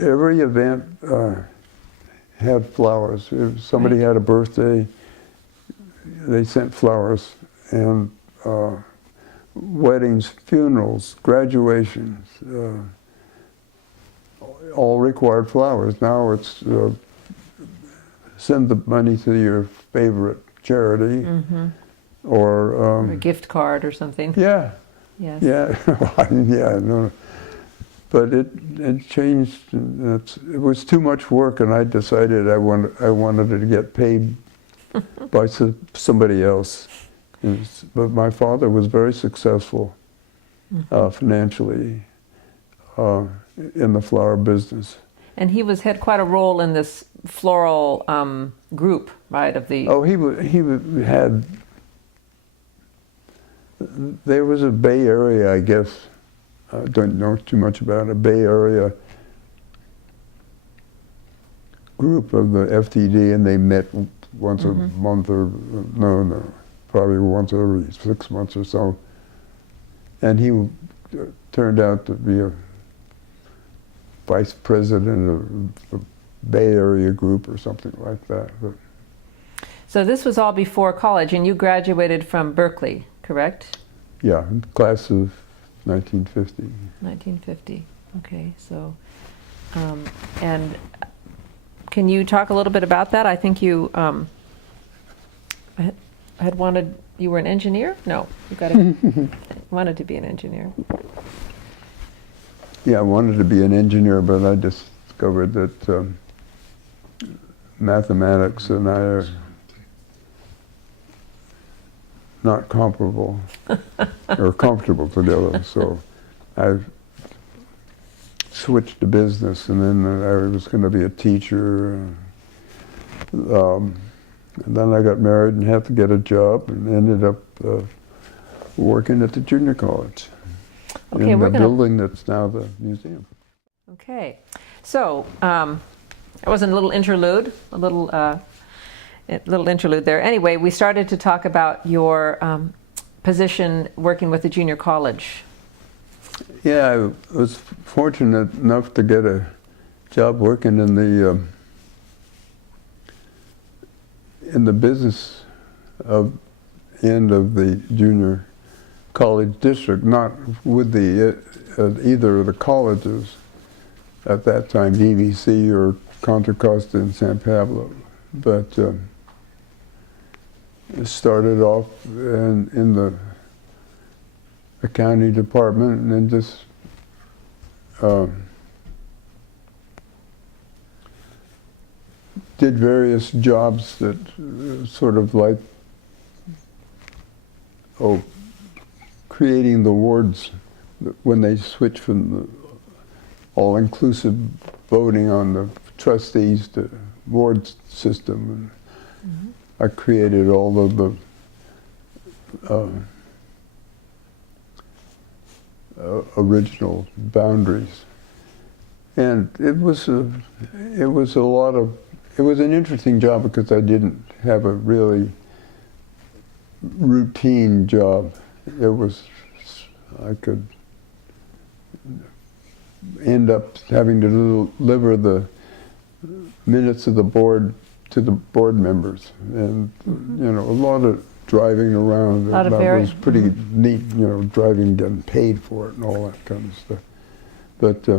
every event had flowers. If somebody had a birthday, they sent flowers. And weddings, funerals, graduations, all required flowers. Now it's send the money to your favorite charity, or a gift card or something. yeah, Yes. yeah, yeah. No, but it changed. It was too much work, and I decided I wanted to get paid by somebody else. But my father was very successful financially in the flower business. And he had quite a role in this floral group, right? Of the had. There was a Bay Area, I guess. I don't know too much about it. A Bay Area group of the FTD, and they met once a month, or no, probably once every 6 months or so. And he turned out to be a vice president of a Bay Area group or something like that. But So this was all before college, and you graduated from Berkeley, correct? yeah, class of 1950. 1950. Okay, so, and can you talk a little bit about that? I think you had wanted, you were an engineer? No, you wanted to be an engineer. Yeah, I wanted to be an engineer, but I discovered that mathematics and I are not comparable or comfortable together. So I switched to business, and then I was going to be a teacher. And then I got married and had to get a job, and ended up working at the junior college in the building that's now the museum. Okay, so that was a little interlude, a little interlude there. Anyway, we started to talk about your position working with the junior college. Yeah, I was fortunate enough to get a job working in the business end of the junior college district, not with the either of the colleges at that time, DVC or Contra Costa and San Pablo, but it started off in the accounting department, and then just did various jobs that sort of like creating the wards when they switched from the all-inclusive voting on the trustees to ward system. And I created all of the original boundaries, and it was an interesting job because I didn't have a really routine job. I could end up having to deliver the minutes of the board to the board members, and you know, a lot of driving around. That was pretty neat, you know, driving, getting paid for it and all that kind of stuff. But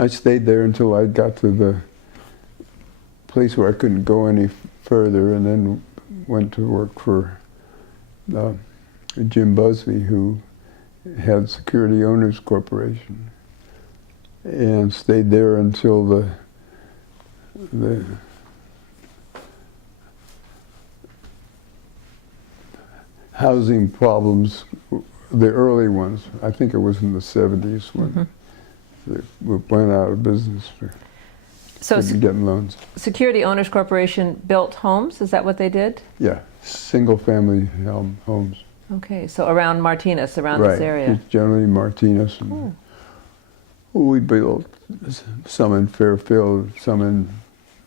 I stayed there until I got to the place where I couldn't go any further, and then went to work for Jim Busby, who had Security Owners Corporation, and stayed there until the housing problems, the early ones. I think it was in the 70s when they went out of business for So getting loans. Security Owners Corporation built homes, is that what they did? Yeah, single-family homes. Okay, so around Martinez, around Right, this area. it's generally Martinez. And we built some in Fairfield, some in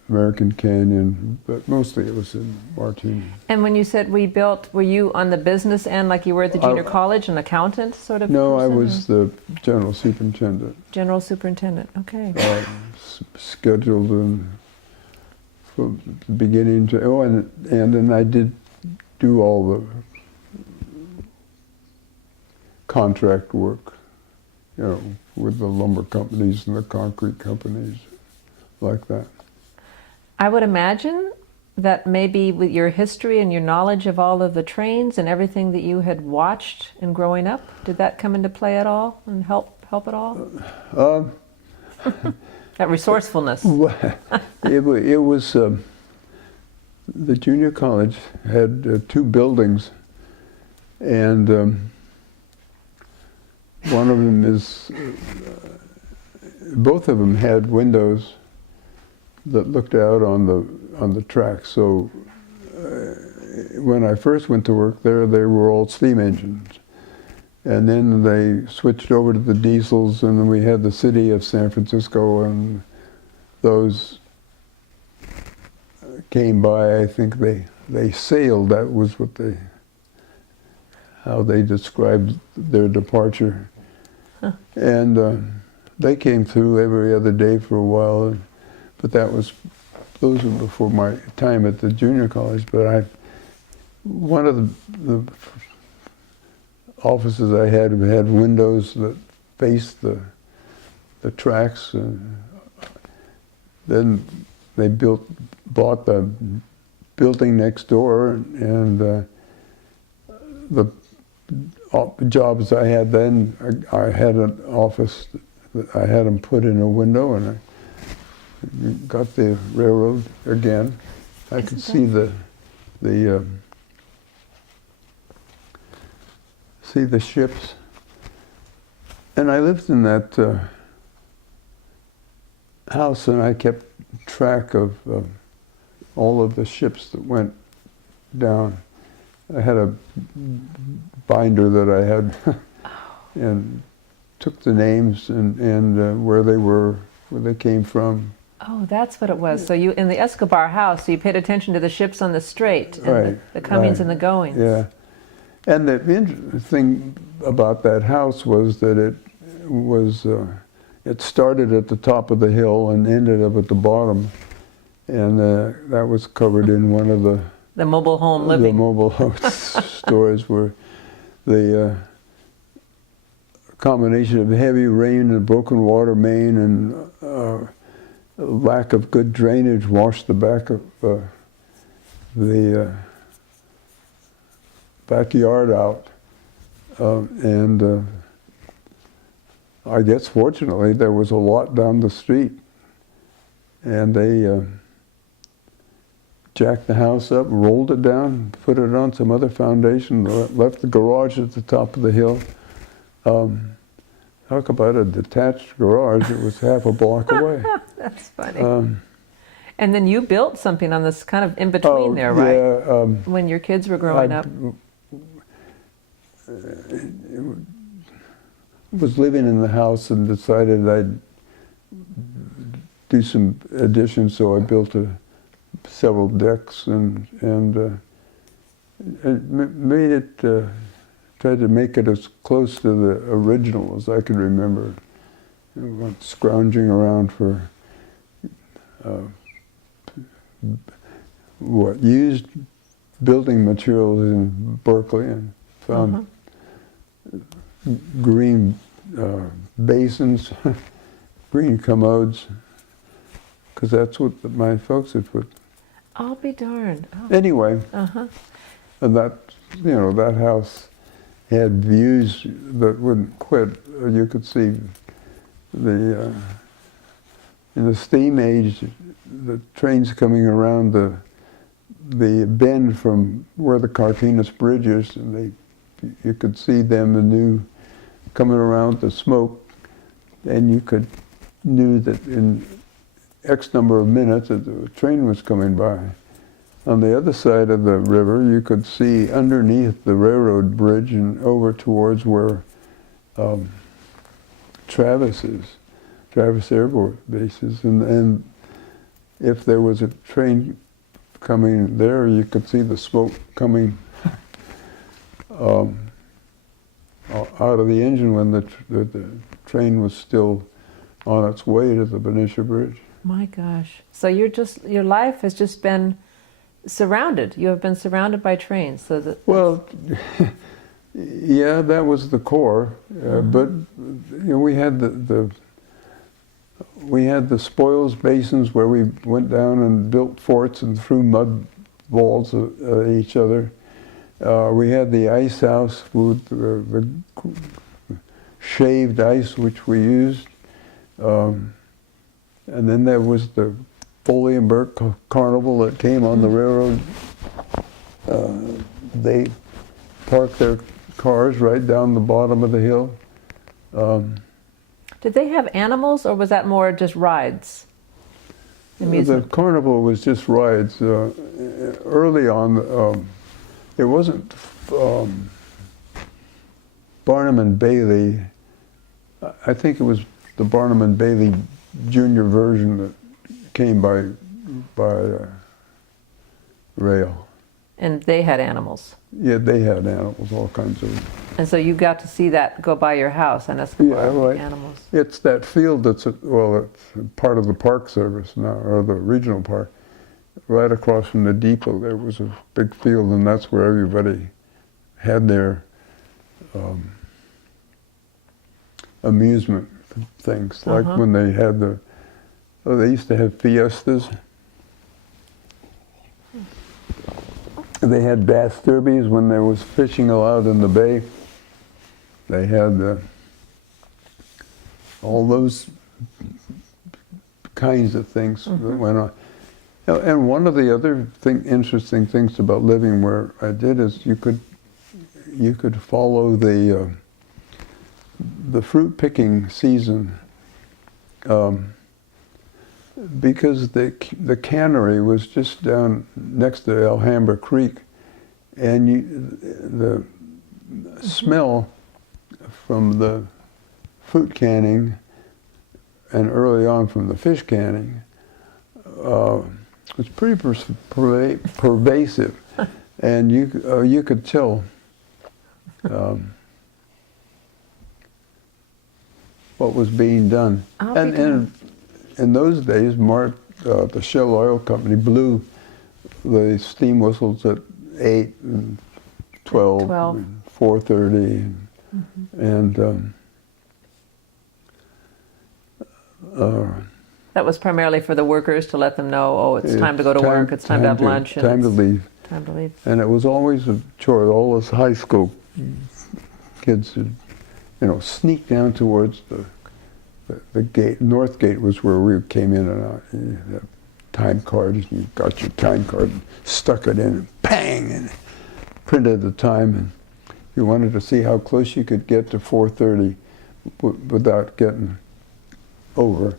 American Canyon, but mostly it was in Martinez. And when you said we built, were you on the business end, like you were at the junior college, an accountant sort of No, I person, was the general superintendent. General superintendent, okay. Scheduled from the beginning to, and then I did do all the contract work, you know, with the lumber companies and the concrete companies, like that. I would imagine that maybe with your history and your knowledge of all of the trains and everything that you had watched in growing up, did that come into play at all and help at all? That resourcefulness. It was, the junior college had 2 buildings, and one of them is, both of them had windows that looked out on the track. So when I first went to work there, they were all steam engines. And then they switched over to the diesels, and then we had the city of San Francisco, and those came by. I think they sailed. That was what how they described their departure. Huh. And they came through every other day for a while, but those were before my time at the junior college. But one of the offices I had windows that faced the tracks. Then they bought the building next door, and the jobs I had then, I had an office that I had them put in a window, and I got the railroad again. I could see the ships, and I lived in that house, and I kept track of all of the ships that went down. I had a binder that I had and took the names and where they were, where they came from. Oh, that's what it was. So you, in the Escobar house, so you paid attention to the ships on the strait, and Right, the comings right. and the goings. Yeah. And the interesting thing about that house was that it started at the top of the hill and ended up at the bottom. And that was covered in one of the mobile home living. The mobile home stores where the combination of heavy rain and broken water main and lack of good drainage washed the back of the backyard out. And I guess fortunately there was a lot down the street, and they jacked the house up, rolled it down, put it on some other foundation, left the garage at the top of the hill. Talk about a detached garage, it was half a block away. That's funny. And then you built something on this kind of in between there, right? Yeah, when your kids were growing up. Was living in the house and decided I'd do some additions, so I built several decks and made it, tried to make it as close to the original as I could remember. I went scrounging around for used building materials in Berkeley, and found green basins, green commodes, because that's what my folks had put. I'll be darned. Oh. Anyway, and that, that house had views that wouldn't quit. You could see in the steam age, the trains coming around the bend from where the Martinez Bridge is, and you could see them coming around the smoke, and you knew that in X number of minutes that the train was coming by. On the other side of the river, you could see underneath the railroad bridge and over towards where Travis Air Base is, and if there was a train coming there, you could see the smoke coming out of the engine when the train was still on its way to the Benicia Bridge. My gosh. So your life has just been surrounded. You have been surrounded by trains. So that Well, yeah, that was the core. But we had the spoils basins where we went down and built forts and threw mud balls at each other. We had the ice house with the shaved ice which we used. And then there was the Foley and Burke Carnival that came on the railroad. They parked their cars right down the bottom of the hill. Did they have animals, or was that more just rides? The Amusement? carnival was just rides. Early on, it wasn't Barnum and Bailey. I think it was the Barnum and Bailey Junior version that came by rail. And they had animals. Yeah, they had animals, all kinds of. And so you got to see that go by your house on Escobar, Yeah, right. animals. It's that field that's, it's part of the Park Service now, or the regional park. Right across from the depot, there was a big field, and that's where everybody had their amusement things. Like when they had they used to have fiestas. They had bass derbies when there was fishing allowed in the bay. They had all those kinds of things that went on. And one of the other interesting things about living where I did is you could follow the fruit picking season, because the cannery was just down next to Alhambra Creek, and the smell from the fruit canning and early on from the fish canning was pretty pervasive, and you could tell what was being done. And in those days, the Shell Oil Company blew the steam whistles at 8 and 12, and 4:30, and That was primarily for the workers to let them know, oh, it's time to go to work, it's time to have lunch. And time to leave. Time to leave. And it was always a chore. All those high school kids would, sneak down towards the gate. North gate was where we came in and out. You had a time card, and you got your time card and stuck it in, and bang, and printed the time. And you wanted to see how close you could get to 4:30 without getting over.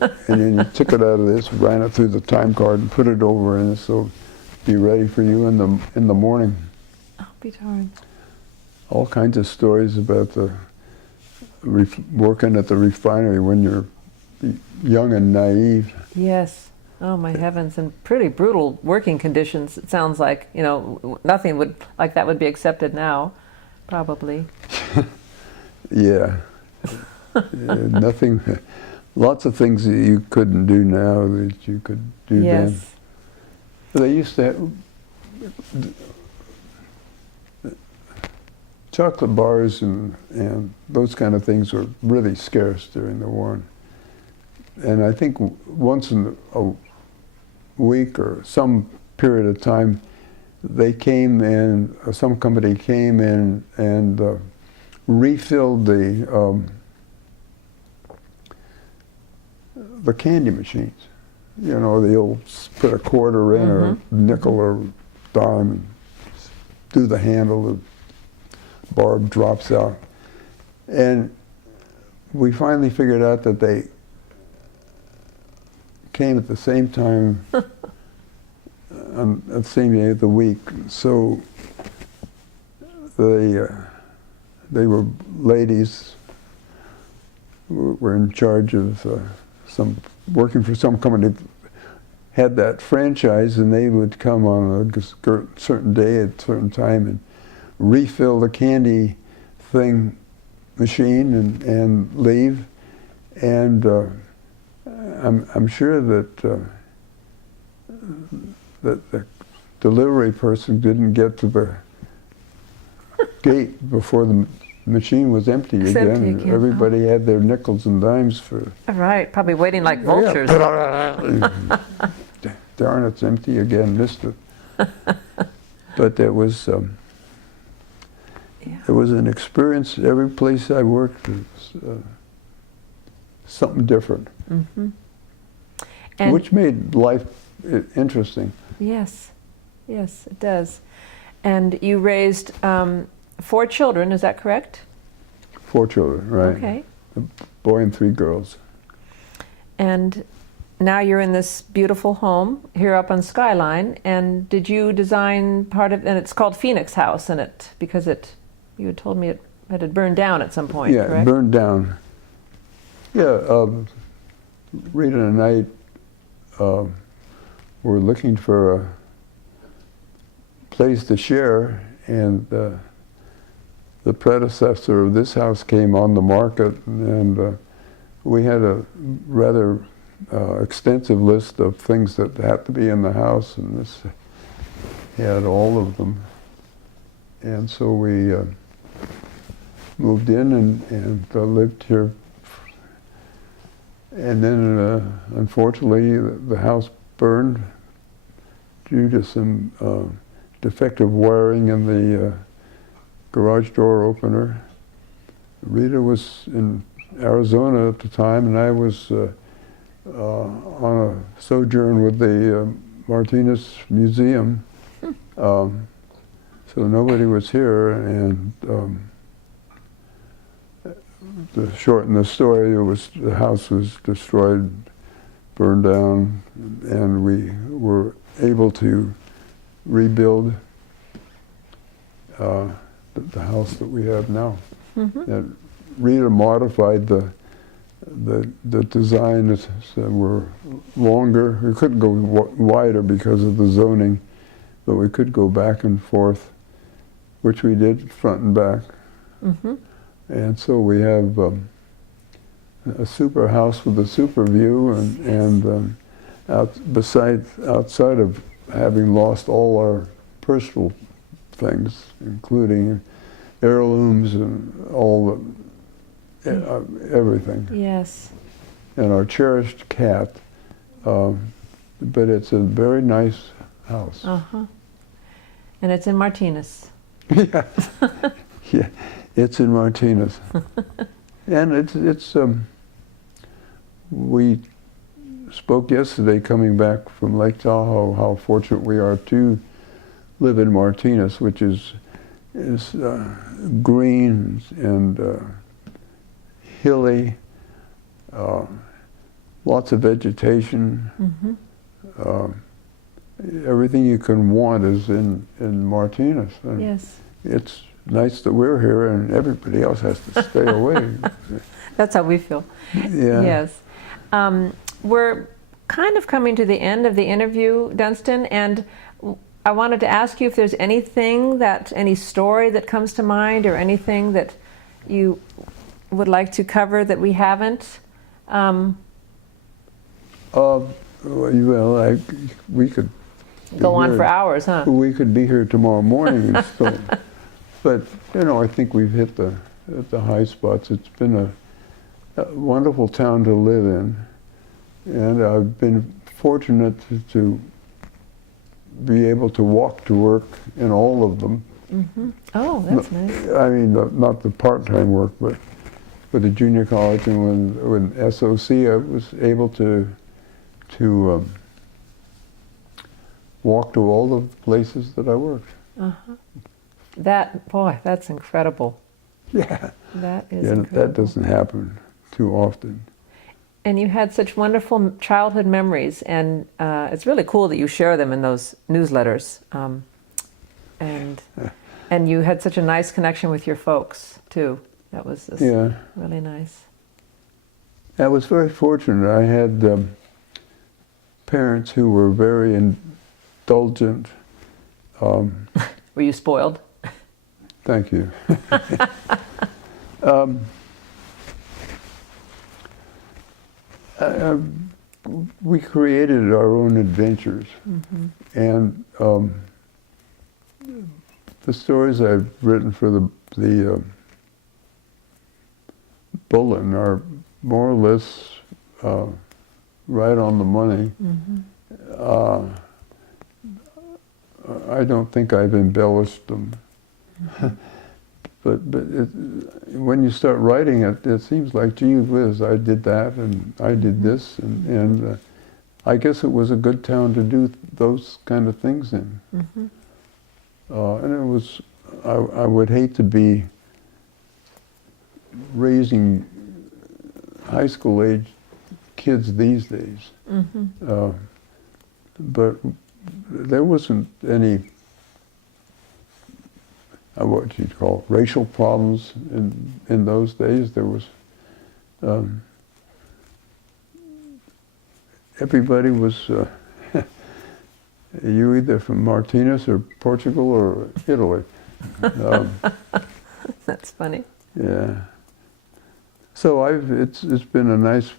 And then you took it out of this, ran it through the time card, and put it over in it, so be ready for you in the morning. I'll be darned. All kinds of stories about working at the refinery when you're young and naive. Yes. Oh my heavens, and pretty brutal working conditions. It sounds like, nothing like that would be accepted now, probably. Yeah. Nothing. Lots of things that you couldn't do now that you could do then. Yes. They used to have chocolate bars and those kind of things were really scarce during the war. And I think once in a week or some period of time, they came in, some company came in and refilled the candy machines. you know, they'll put a quarter in or nickel or dime and do the handle, the barb drops out. And we finally figured out that they came at the same time on the same day of the week. So they were ladies who were in charge of working for some company, had that franchise, and they would come on a certain day at a certain time and refill the candy thing machine and leave. And I'm sure that that the delivery person didn't get to the gate before the machine was empty It's again. empty again. Everybody had their nickels and dimes for. Right, probably waiting like vultures. Darn, it's empty again. Missed it. But it was an experience. Every place I worked was something different, And which made life interesting. yes, yes, it does. And you raised 4 children, is that correct? 4 children, right? Okay. A boy and 3 girls. And now you're in this beautiful home here up on Skyline. And did you design part of? And it's called Phoenix House, and because you had told me it had burned down at some point. Yeah, correct? it burned down. Yeah, Rita and I were looking for a place to share, and the predecessor of this house came on the market, and we had a rather extensive list of things that had to be in the house, and this had all of them. And so we moved in and lived here. And then, unfortunately, the house burned due to some defective wiring in the garage door opener. Rita was in Arizona at the time, and I was on a sojourn with the Martinez Museum. So nobody was here, and to shorten the story, the house was destroyed, burned down, and we were able to rebuild the house that we have now. And Rita modified the design, so were longer. We couldn't go wider because of the zoning, but we could go back and forth, which we did front and back. And so we have a super house with a super view, and outside of having lost all our personal things, including heirlooms and all everything. Yes. And our cherished cat, but it's a very nice house. And it's in Martinez. Yeah, yeah, it's in Martinez, and it's. We spoke yesterday coming back from Lake Tahoe how fortunate we are to live in Martinez, which is green and hilly, lots of vegetation. Everything you can want is in Martinez. And Yes. it's nice that we're here and everybody else has to stay away. That's how we feel. Yeah. Yes. We're kind of coming to the end of the interview, Dunstan, and I wanted to ask you if there's any story that comes to mind, or anything that you would like to cover that we haven't. Well, we could Go on here. for hours, huh? We could be here tomorrow morning and still, but I think we've hit the high spots. It's been a wonderful town to live in, and I've been fortunate to be able to walk to work in all of them. Oh, that's nice. I mean, not the part-time work, but with the junior college, and when SOC, I was able to to walk to all the places that I worked. That, boy, that's incredible. Yeah. That is Yeah, incredible. that doesn't happen too often. And you had such wonderful childhood memories, and it's really cool that you share them in those newsletters. And you had such a nice connection with your folks too. That was just Yeah. really nice. I was very fortunate. I had parents who were very indulgent. Were you spoiled? Thank you. We created our own adventures, and the stories I've written for the Bulletin are more or less right on the money. I don't think I've embellished them. But when you start writing it, it seems like, gee whiz, I did that and I did this, and I guess it was a good town to do those kind of things in. And it was, I would hate to be raising high school age kids these days. But there wasn't any what you'd call racial problems in those days. There was everybody was you either from Martinez or Portugal or Italy. That's funny. Yeah. So it's been a nice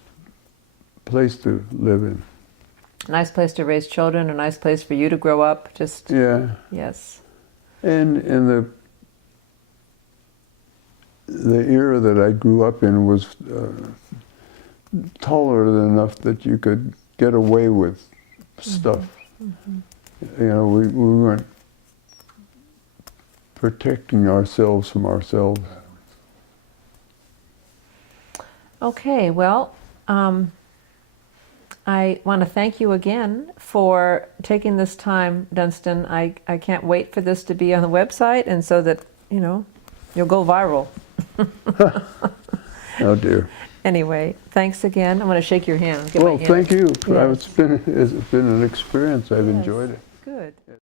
place to live in. Nice place to raise children, a nice place for you to grow up. Just Yeah. yes. And the era that I grew up in was tolerant enough that you could get away with stuff. You know, we weren't protecting ourselves from ourselves. Okay, well, I want to thank you again for taking this time, Dunstan. I can't wait for this to be on the website, and so that, you know, you'll go viral. Oh dear. Anyway, thanks again. I'm going to shake your hand. Give Well, my hand. thank you. Yes. It's been an experience. I've Yes. enjoyed it.